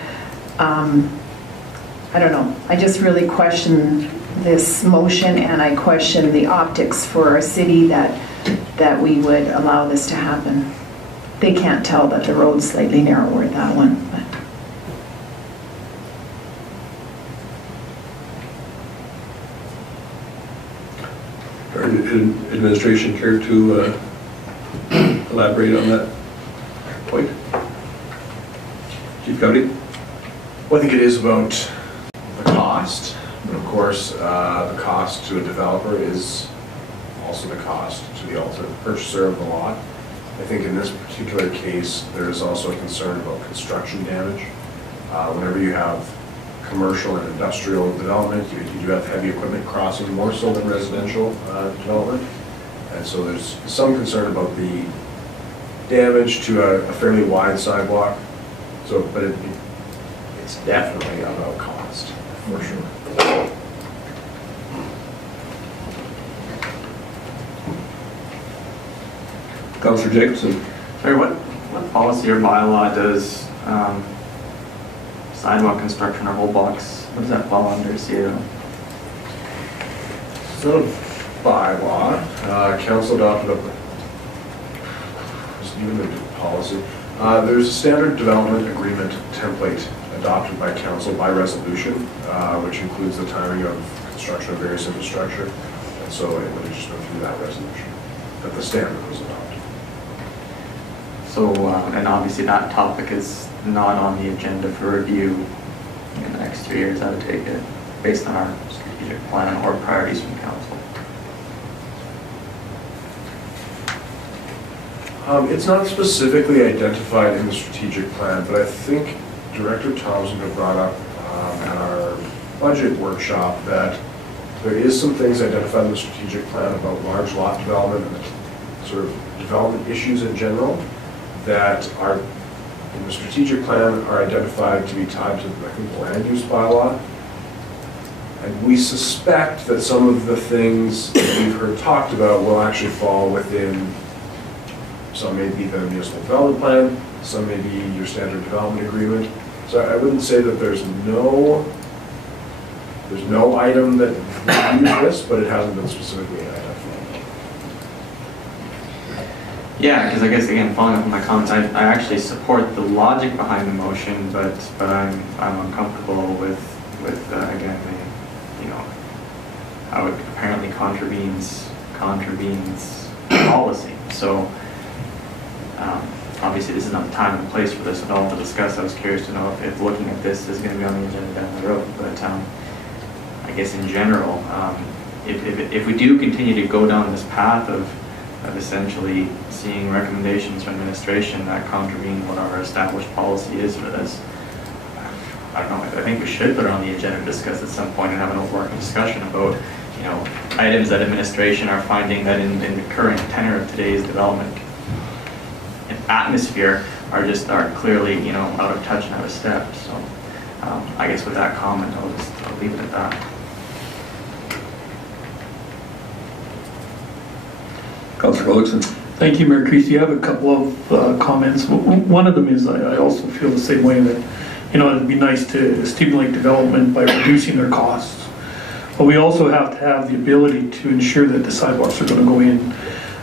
I don't know. I just really question this motion, and I question the optics for a city that we would allow this to happen. They can't tell that the road's slightly narrower, that one. But. Or administration care to elaborate on that point? Chief County? Well, I think it is about the cost, but of course, the cost to a developer is also the cost to the ultimate purchaser of the lot. I think in this particular case, there is also a concern about construction damage. Whenever you have commercial and industrial development, you do have heavy equipment crossing more so than residential development. And so there's some concern about the damage to a fairly wide sidewalk. So, but it's definitely about cost, for sure. Councillor Jacobson. Sorry, what policy or bylaw does sidewalk construction or whole box, what does that fall under, CAO? So, bylaw, council adopted just even the policy. There's a standard development agreement template adopted by council by resolution, which includes the timing of construction of various infrastructure. And so it would just go through that resolution, that the standard was adopted. So, and obviously that topic is not on the agenda for review in the next 2 years, I would take it, based on our strategic plan or priorities from council. It's not specifically identified in the strategic plan, but I think Director Thompson had brought up at our budget workshop that there is some things identified in the strategic plan about large lot development and sort of development issues in general that are in the strategic plan are identified to be tied to, I think, the land use bylaw. And we suspect that some of the things that we've heard talked about will actually fall within, some may be the municipal development plan, some may be your standard development agreement. So I wouldn't say that there's no item that would use this, but it hasn't been specifically identified. Yeah, because I guess again, following up on my comments, I actually support the logic behind the motion, but I'm uncomfortable with again, how it apparently contravenes policy. So obviously this is not the time and place for this at all to discuss. I was curious to know if looking at this is going to be on the agenda down the road. But I guess in general, if we do continue to go down this path of essentially seeing recommendations from administration that contravene what our established policy is for this, I don't know, I think we should put it on the agenda to discuss at some point and have an overarching discussion about, you know, items that administration are finding that in the current tenor of today's development and atmosphere are clearly, you know, out of touch and out of step. So I guess with that comment, I'll leave it at that. Councillor Gullickson. Thank you, Mayor Creasy. I have a couple of comments. One of them is I also feel the same way that, you know, it'd be nice to stimulate development by reducing their costs. But we also have to have the ability to ensure that the sidewalks are going to go in.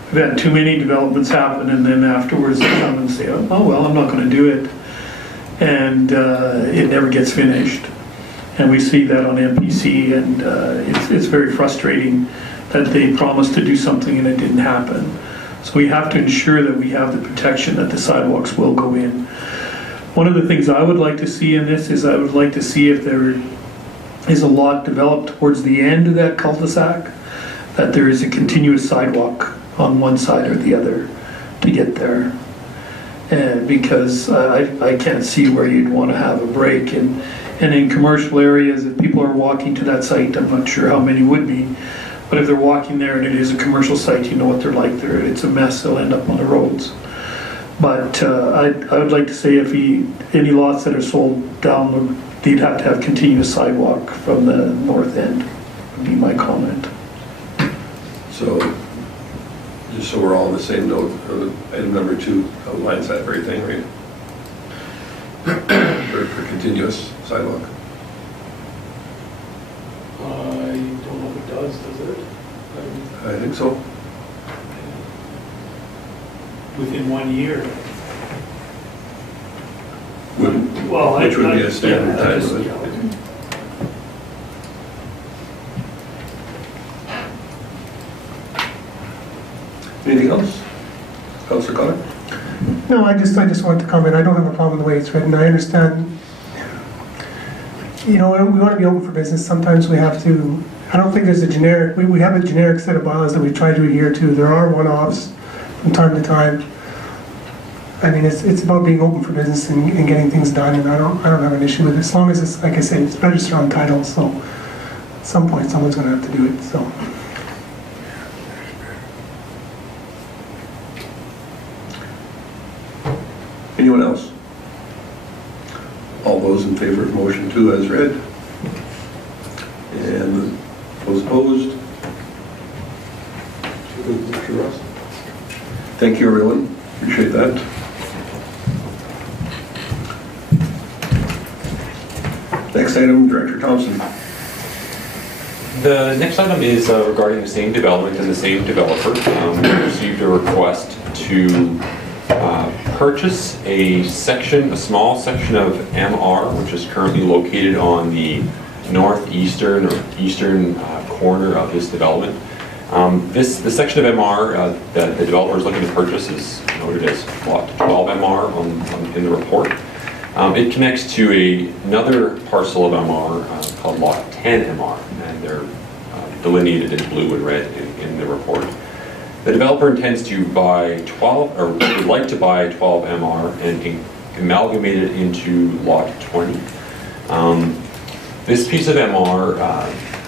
We've had too many developments happen, and then afterwards they come and say, oh well, I'm not going to do it. And it never gets finished. And we see that on MPC, and it's very frustrating that they promised to do something and it didn't happen. So we have to ensure that we have the protection that the sidewalks will go in. One of the things I would like to see in this is I would like to see if there is a lot developed towards the end of that cul-de-sac, that there is a continuous sidewalk on one side or the other to get there. And because I can't see where you'd want to have a break. And in commercial areas, if people are walking to that site, I'm not sure how many would be, but if they're walking there and it is a commercial site, you know what they're like. It's a mess. They'll end up on the roads. But I would like to say if any lots that are sold down, they'd have to have continuous sidewalk from the north end, would be my comment. So, just so we're all on the same note, item number 2 outlines that very thing, right? for continuous sidewalk. I don't know if it does it? I think so. Within 1 year. Which would be a standard time limit. Anything else? Councillor Connor? No, I just wanted to comment. I don't have a problem with the way it's written. I understand, you know, we want to be open for business. Sometimes we have to, I don't think there's a generic, we have a generic set of bylaws that we try to adhere to. There are one-offs from time to time. I mean, it's about being open for business and getting things done, and I don't have an issue with it, as long as it's, like I say, it's registered on title, so at some point someone's going to have to do it, so. Anyone else? All those in favor of motion 2 as read? And those opposed? Thank you, everyone. Appreciate that. Next item, Director Thompson. The next item is regarding the same development and the same developer. We received a request to purchase a small section of MR, which is currently located on the northeastern or eastern corner of this development. The section of MR that the developer is looking to purchase is noted as lot 12 MR in the report. It connects to another parcel of MR called lot 10 MR, and they're delineated in blue and red in the report. The developer intends to buy 12, or would like to buy 12 MR and amalgamate it into lot 20. This piece of MR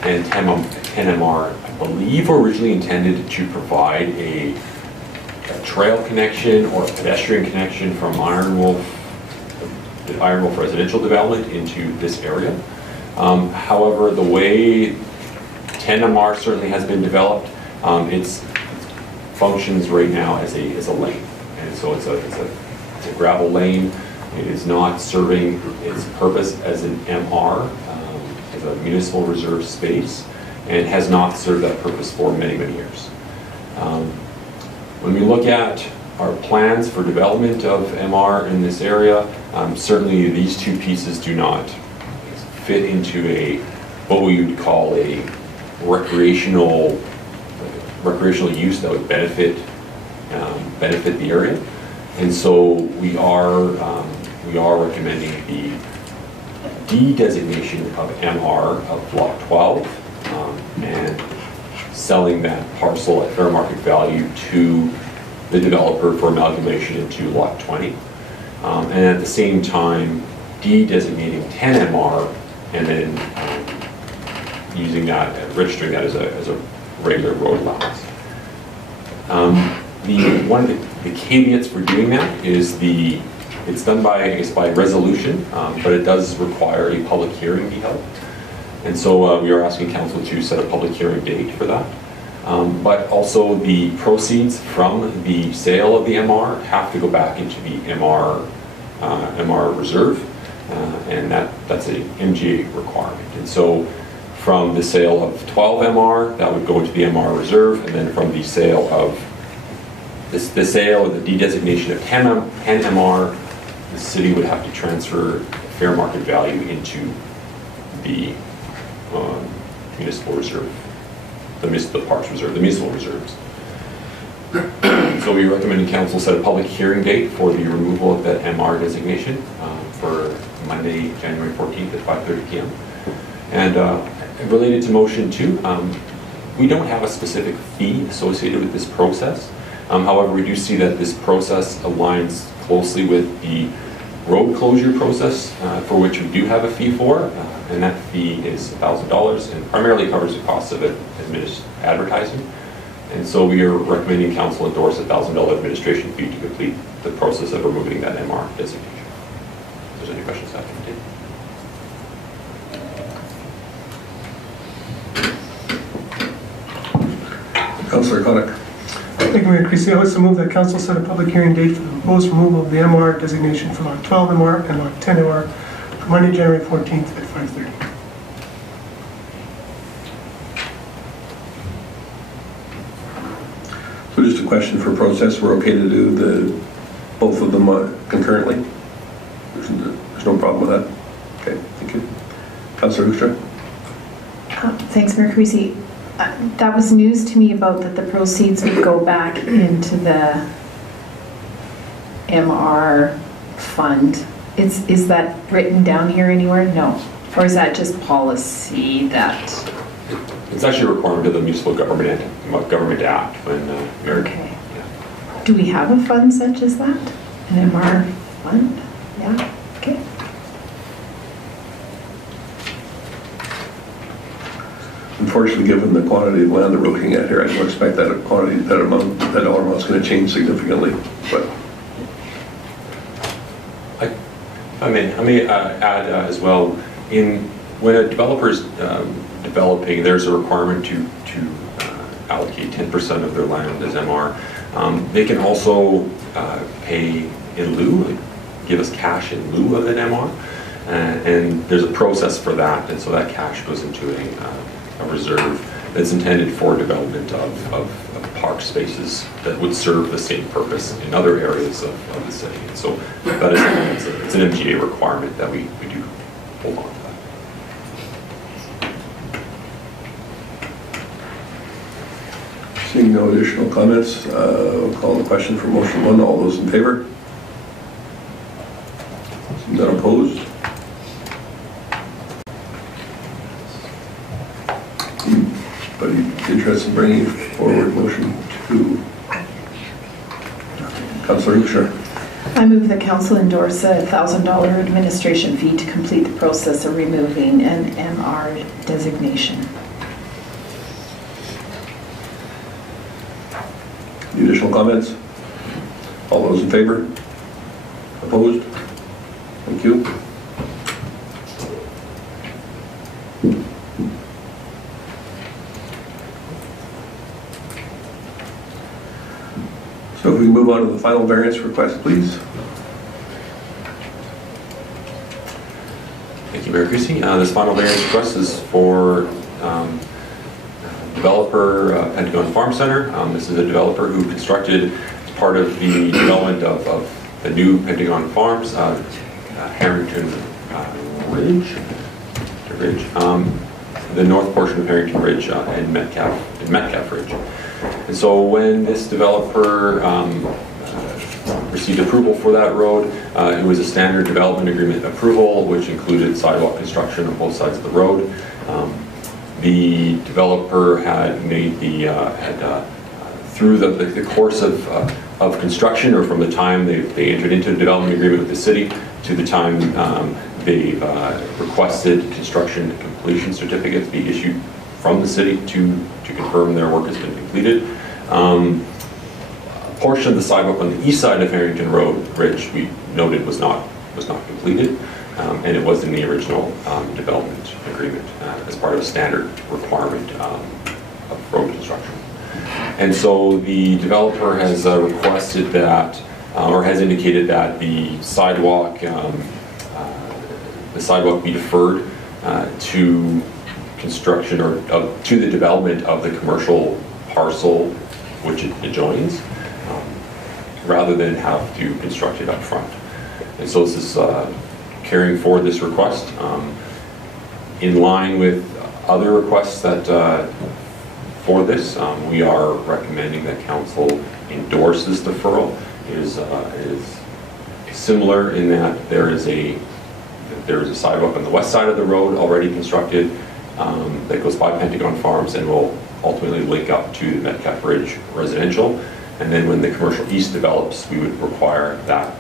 and 10 MR, I believe, were originally intended to provide a trail connection or a pedestrian connection from Iron Wolf residential development into this area. However, the way 10 MR certainly has been developed, it functions right now as a lane, and so it's a gravel lane. It is not serving its purpose as an MR, as a municipal reserve space, and has not served that purpose for many, many years. When we look at our plans for development of MR in this area, certainly these two pieces do not fit into what we would call a recreational use that would benefit the area. And so we are recommending the de-designation of MR of Lot 12 and selling that parcel at fair market value to the developer for amalgamation into Lot 20. And at the same time, de-designating 10 MR and then using that, registering that as a regular road allowance. One of the caveats for doing that is it's done by, I guess, by resolution, but it does require a public hearing be held. And so we are asking council to set a public hearing date for that. But also the proceeds from the sale of the MR have to go back into the MR reserve, and that's a MGA requirement. And so from the sale of 12 MR, that would go into the MR reserve, and then from the sale of the sale or the de-designation of 10 MR, the city would have to transfer fair market value into the municipal reserve, the parks reserve, the municipal reserves. So we recommend council set a public hearing date for the removal of that MR designation for Monday, January 14th at 5:30 p.m. And related to motion 2, we don't have a specific fee associated with this process. However, we do see that this process aligns closely with the road closure process, for which we do have a fee for, and that fee is $1,000 and primarily covers the cost of advertising. And so we are recommending council endorse a $1,000 administration fee to complete the process of removing that MR designation. If there's any questions, I can take. Councillor Connick. Thank you, Mayor Creasy. I also move that council set a public hearing date for the proposed removal of the MR designation for Lot 12 MR and Lot 10 MR for Monday, January 14th at 5:30. So just a question for process, we're okay to do both of them concurrently? There's no problem with that? Okay, thank you. Councillor Hoekstra. Thanks, Mayor Creasy. That was news to me about that the proceeds would go back into the MR fund. Is that written down here anywhere? No. Or is that just policy that? It's actually a requirement of the Municipal Government Act when okay. Yeah. Do we have a fund such as that? An MR fund? Yeah. Okay. Unfortunately, given the quantity of land that we're looking at here, I don't expect that that dollar amount's going to change significantly. But I may add as well, when a developer is developing, there's a requirement to allocate 10% of their land as MR. They can also pay in lieu, like give us cash in lieu of an MR, and there's a process for that, and so that cash goes into a reserve that's intended for development of park spaces that would serve the same purpose in other areas of the city. And so that is it's an MGA requirement that we do hold on to that. Seeing no additional comments, I'll call the question for motion 1. All those in favor? None opposed? Anybody interested in bringing forward motion 2? Councillor Hoekstra. I move that council endorse a $1,000 administration fee to complete the process of removing an MR designation. Any additional comments? All those in favor? Opposed? Thank you. So if we move on to the final variance request, please. Thank you, Mayor Creasy. This final variance request is for developer Pentagon Farm Center. This is a developer who constructed, as part of the development of the new Pentagon Farms, Harrington Ridge, the north portion of Harrington Ridge and Metcalf Ridge. And so when this developer received approval for that road. It was a standard development agreement approval, which included sidewalk construction on both sides of the road. The developer had made through the course of construction, or from the time they entered into a development agreement with the city to the time they requested construction completion certificates be issued from the city to confirm their work has been completed. A portion of the sidewalk on the east side of Harrington Road Ridge, we noted, was not completed, and it was in the original development agreement as part of a standard requirement of road construction. And so the developer has requested that, or has indicated that the sidewalk be deferred to construction or to the development of the commercial parcel which it adjoins, rather than have to construct it up front. And so this is carrying forward this request in line with other requests that for this. We are recommending that council endorse this deferral. It is similar in that there is a sidewalk on the west side of the road already constructed that goes by Pentagon Farms and will ultimately link up to the Metcalf Ridge residential. And then when the commercial east develops, we would require that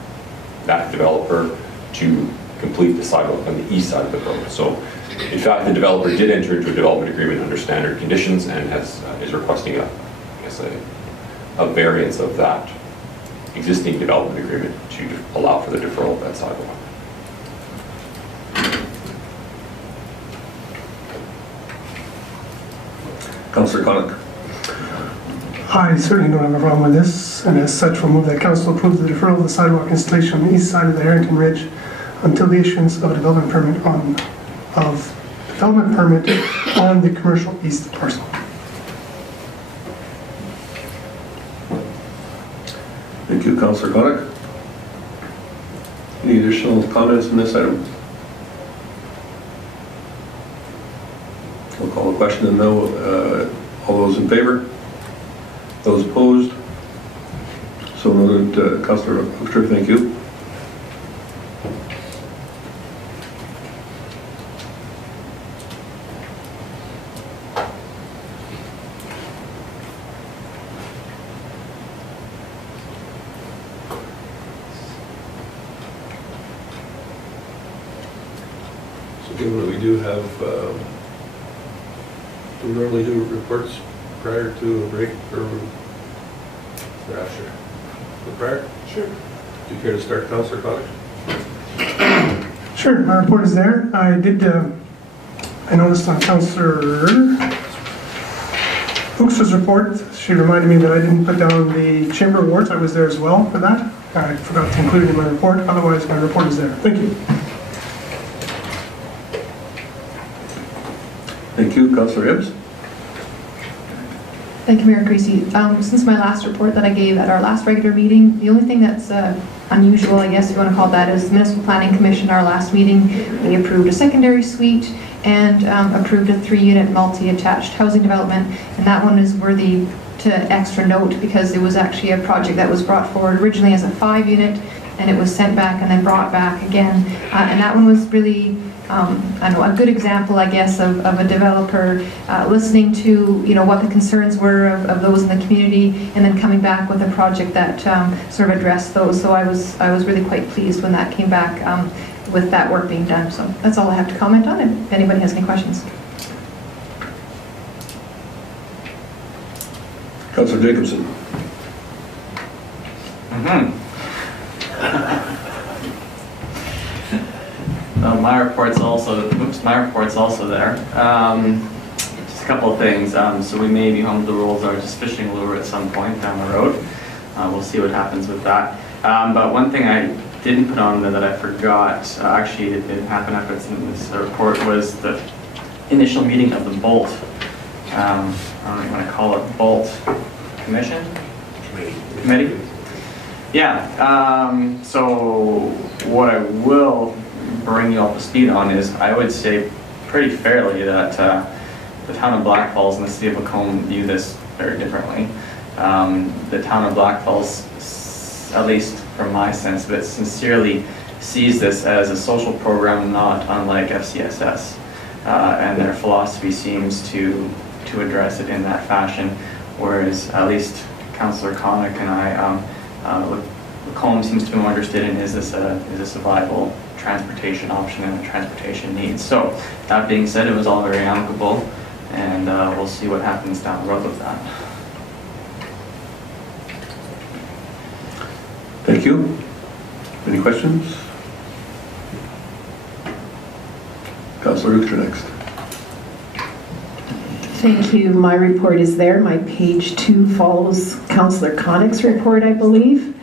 developer to complete the sidewalk on the east side of the road. So in fact, the developer did enter into a development agreement under standard conditions and is requesting a variance of that existing development agreement to allow for the deferral of that sidewalk. Councillor Connick. I certainly don't have a problem with this, and as such, will move that council approve the deferral of the sidewalk installation on the east side of the Harrington Ridge until the issuance of a development permit on the commercial east parcel. Thank you, Councillor Connick. Any additional comments on this item? We'll call the question and no. All those in favor? Those opposed? So noted. Councillor Oakster, thank you. So given that we do have, do we normally do reports prior to a break or after? Prior? Sure. Do you care to start, Councillor Connick? Sure, my report is there. I noticed on Councillor Oakster's report, she reminded me that I didn't put down the chamber awards. I was there as well for that. I forgot to include it in my report. Otherwise, my report is there. Thank you. Thank you, Councillor Hibbs. Thank you, Mayor Creasy. Since my last report that I gave at our last regular meeting, the only thing that's unusual, I guess you want to call that, is the Municipal Planning Commission, our last meeting, we approved a secondary suite and approved a 3-unit multi-attached housing development, and that one is worthy to extra note because it was actually a project that was brought forward originally as a 5-unit, and it was sent back and then brought back again, and that one was really I don't know, a good example, I guess, of a developer listening to, what the concerns were of those in the community, and then coming back with a project that sort of addressed those. So I was really quite pleased when that came back with that work being done. So that's all I have to comment on. If anybody has any questions. Councillor Jacobson. My report's also there. Just a couple of things. So we may be home to the rules are just fishing lure at some point down the road. We'll see what happens with that. But one thing I didn't put on there that I forgot, actually it didn't happen after it's in this report, was the initial meeting of the BOLT. I don't know what you want to call it, BOLT Commission? Committee? Yeah. So what I will bring you up to speed on is, I would say pretty fairly that the town of Black Falls and the city of Lacombe view this very differently. The town of Black Falls, at least from my sense of it, sincerely sees this as a social program not unlike FCSS. And their philosophy seems to address it in that fashion, whereas at least Councillor Connick and I, Lacombe seems to be more interested in is this a viable transportation option and a transportation needs. So that being said, it was all very amicable, and we'll see what happens down the road with that. Thank you. Any questions? Councillor Hoekstra next. Thank you. My report is there. My page 2 follows Councillor Connick's report, I believe.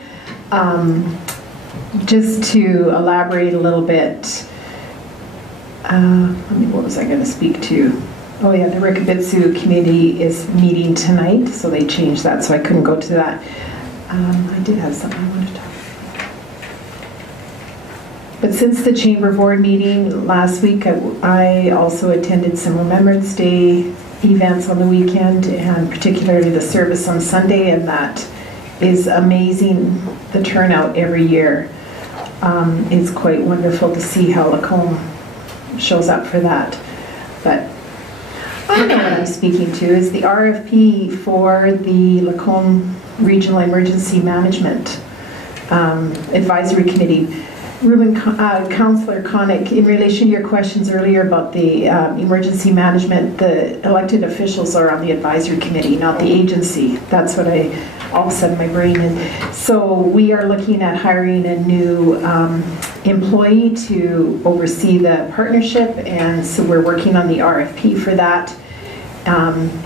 Just to elaborate a little bit, what was I going to speak to? Oh yeah, the Ricabitsu committee is meeting tonight, so they changed that, so I couldn't go to that. I did have something I wanted to talk about. But since the Chamber Board meeting last week, I also attended some Remembrance Day events on the weekend, and particularly the service on Sunday, and that is amazing, the turnout every year. It's quite wonderful to see how Lacombe shows up for that. But I know what I'm speaking to is the RFP for the Lacombe Regional Emergency Management Advisory Committee. Councillor Connick, in relation to your questions earlier about the emergency management, the elected officials are on the advisory committee, not the agency. That's what all of a sudden my brain is. So we are looking at hiring a new employee to oversee the partnership, and so we're working on the RFP for that.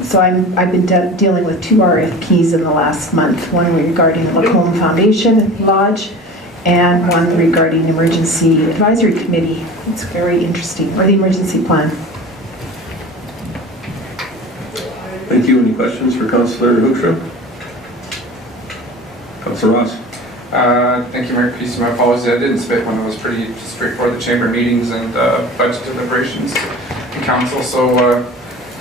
So I've been dealing with 2 RFPs in the last month, one regarding Lacombe Foundation Lodge, and one regarding Emergency Advisory Committee. It's very interesting, or the emergency plan. Thank you. Any questions for Councillor Hoekstra? Councillor Ross. Thank you, Mayor Creasy. My apologies, I didn't spit when it was pretty straightforward, the chamber meetings and budget deliberations in council, so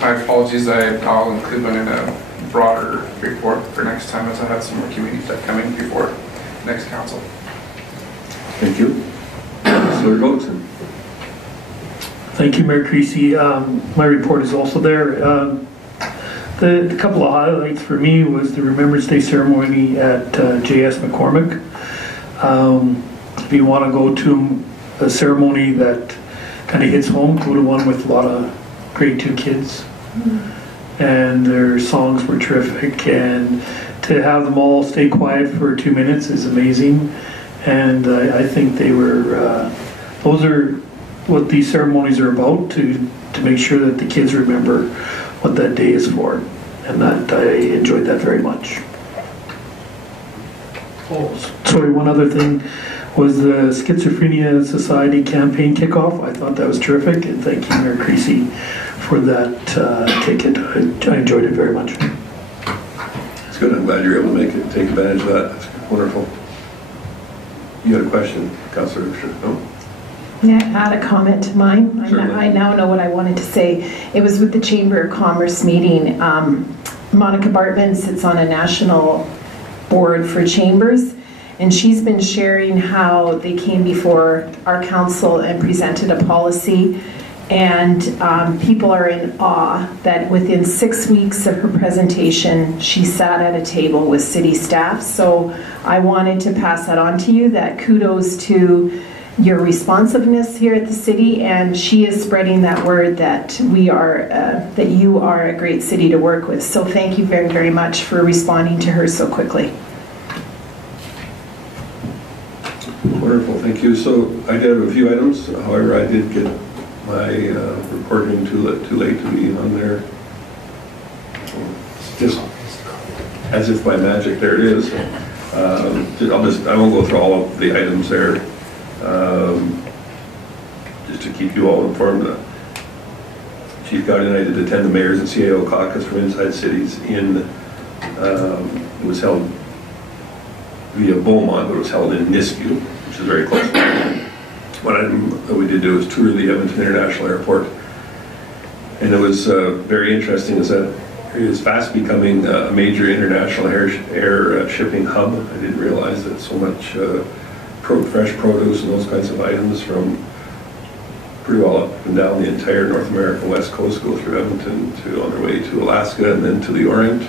my apologies. I'll include one in a broader report for next time, as I have some more community stuff coming before next council. Thank you. Councillor Goldson. Thank you, Mayor Creasy. My report is also there. The couple of highlights for me was the Remembrance Day ceremony at JS McCormick. If you want to go to a ceremony that kind of hits home, go to one with a lot of grade 2 kids. And their songs were terrific, and to have them all stay quiet for 2 minutes is amazing. And I think they were, those are what these ceremonies are about, to make sure that the kids remember what that day is for. And that I enjoyed that very much. Oh, sorry, one other thing was the Schizophrenia Society campaign kickoff. I thought that was terrific, and thank you, Mayor Creasy, for that ticket. I enjoyed it very much. It's good. I'm glad you're able to take advantage of that. That's wonderful. You had a question, Councillor Hoekstra? No? Yeah, add a comment to mine. Certainly. I now know what I wanted to say. It was with the Chamber of Commerce meeting. Monica Bartman sits on a national board for chambers, and she's been sharing how they came before our council and presented a policy, and people are in awe that within 6 weeks of her presentation, she sat at a table with city staff. So I wanted to pass that on to you, that kudos to your responsiveness here at the city, and she is spreading that word that we are, that you are a great city to work with. So thank you very, very much for responding to her so quickly. Wonderful, thank you. So I did have a few items. However, I did get my report in too late to be on there. Just as if by magic, there it is. I won't go through all of the items there. Just to keep you all informed, Chief Gowdy and I did attend the Mayors and CAO caucus from inside cities it was held via Beaumont, but it was held in Nisku, which is very close. One item that we did do was tour the Edmonton International Airport, and it was very interesting is that is fast becoming a major international air shipping hub. I didn't realize that so much fresh produce and those kinds of items from pretty well up and down the entire North American West Coast go through Edmonton to on their way to Alaska and then to the Orient.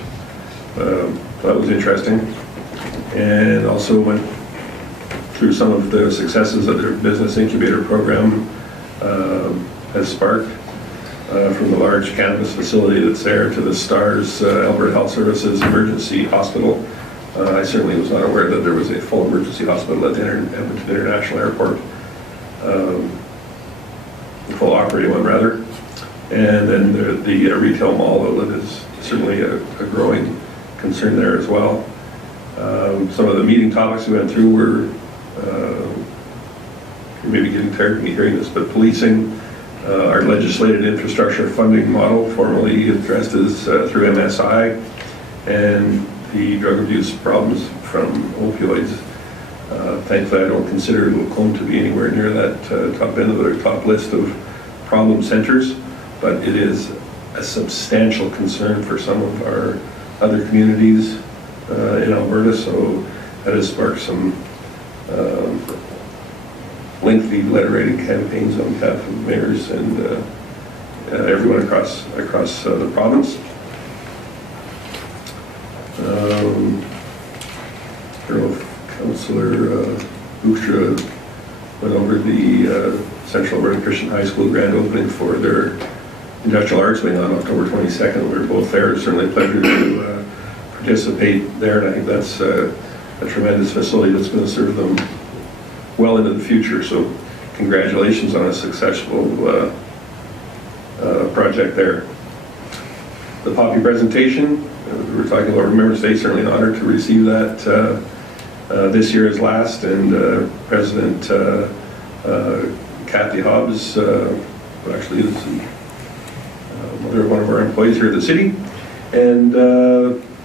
That was interesting. And also went through some of the successes that their business incubator program has sparked. From the large campus facility that's there to the STARS Alberta Health Services Emergency Hospital. I certainly was not aware that there was a full emergency hospital at the Edmonton International Airport. The full operating one, rather. And then the retail mall outlet is certainly a growing concern there as well. Some of the meeting topics we went through were, you may be getting tired of me hearing this, but policing, our legislated infrastructure funding model, formerly addressed as through MSI, and the drug abuse problems from opioids. Thankfully, I don't consider Lacombe to be anywhere near that top end of the top list of problem centers, but it is a substantial concern for some of our other communities in Alberta, so that has sparked some lengthy letter-writing campaigns on behalf of mayors and everyone across the province. I don't know if Councillor Buchra went over the Central Alberta Christian High School grand opening for their industrial arts wing on October 22nd. We were both there. It's certainly a pleasure to participate there, and I think that's a tremendous facility that's going to serve them well into the future. So congratulations on a successful project there. The Poppy presentation, we were talking about Remembrance Day, certainly an honor to receive that this year as last, and President Kathy Hobbs, who actually is mother of one of our employees here at the city, and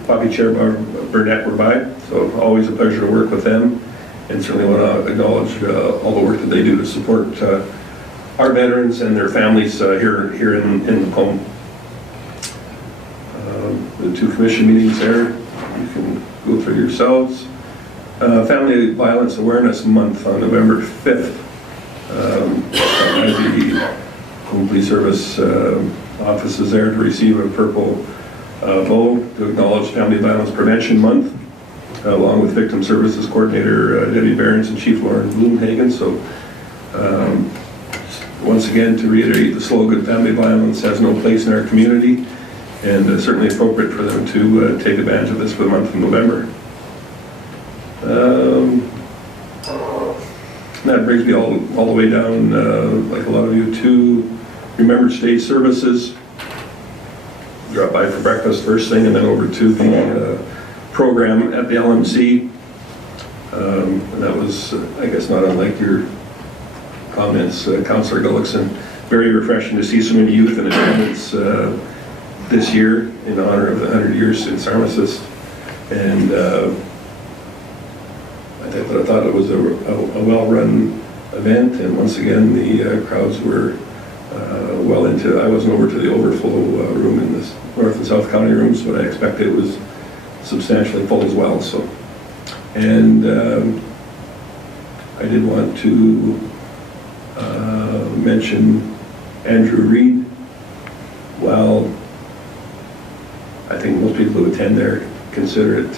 Poppy Chair Burnett were by, so always a pleasure to work with them. And certainly want to acknowledge all the work that they do to support our veterans and their families here in Lacombe. The two commission meetings there, you can go through yourselves. Family Violence Awareness Month on November 5th. The Lacombe Police Service office is there to receive a purple bow to acknowledge Family Violence Prevention Month, along with Victim Services Coordinator Debbie Variance and Chief Lauren Bloomhagen. So once again, to reiterate the slogan, family violence has no place in our community, and certainly appropriate for them to take advantage of this for the month of November. That brings me all the way down, like a lot of you, to Remembrance Day services. Drop by for breakfast first thing, and then over to the program at the LMC. And that was, I guess, not unlike your comments, Councillor Gullickson. Very refreshing to see so many youth in attendance this year in honor of the 100 years since armistice. And I thought it was a well-run event, and once again the crowds were well into. I wasn't over to the overflow room in the North and South County rooms, but I expected it was substantially full as well. So, and I did want to mention Andrew Reid. While I think most people who attend there consider it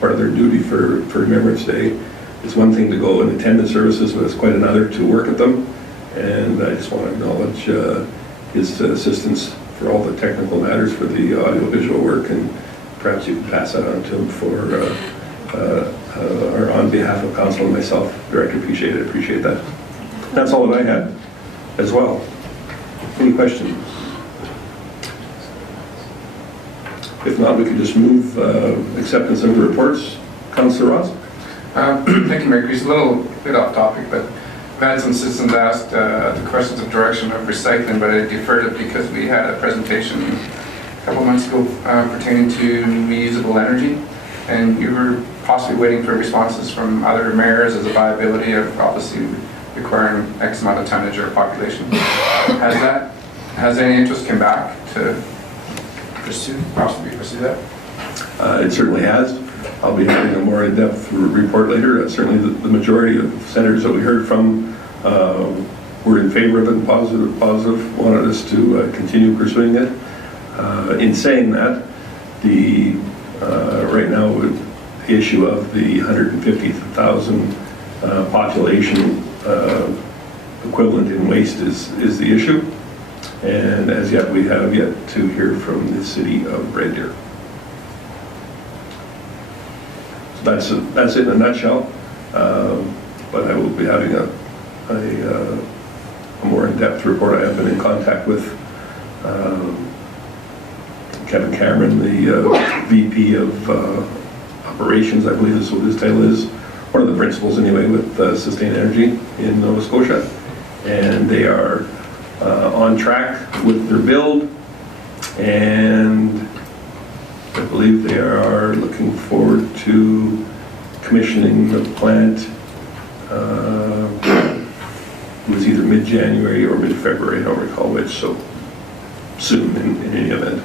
part of their duty for Remembrance Day, it's one thing to go and attend the services, but it's quite another to work at them. And I just want to acknowledge his assistance for all the technical matters for the audio-visual work, and perhaps you can pass that on to him for, or on behalf of council and myself. Director, appreciate that. That's all that I had as well. Any questions? If not, we can just move acceptance of the reports. Councillor Ross? Thank you, Mayor Crease. A little bit off topic, but I've had some citizens ask the questions of direction of recycling, but I deferred it because we had a presentation a couple months ago pertaining to reusable energy, and you were possibly waiting for responses from other mayors as a viability of obviously requiring X amount of tonnage or population. Has any interest come back to possibly pursue that? It certainly has. I'll be having a more in-depth report later. Certainly the majority of senators that we heard from were in favor of it and positive, wanted us to continue pursuing it. In saying that, the right now the issue of the 150,000 population equivalent in waste is the issue. And as yet, we have yet to hear from the city of Red Deer. So that's it in a nutshell. But I will be having a more in-depth report. I have been in contact with Kevin Cameron, the VP of Operations, I believe is what his title is. One of the principals anyway with Sustained Energy in Nova Scotia. And they are on track with their build, and I believe they are looking forward to commissioning the plant. It was either mid-January or mid-February, I don't recall which, so soon in any event.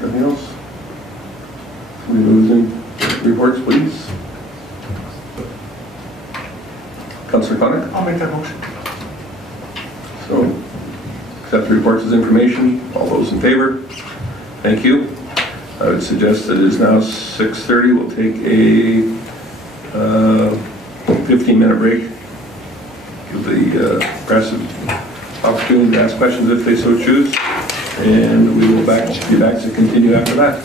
Anything else? We move in reports, please. Councillor Connick? I'll make that motion. So, accept the reports as information. All those in favor? Thank you. I would suggest that it is now 6:30. We'll take a 15-minute break. Give the press an opportunity to ask questions if they so choose. And we will be back to continue after that.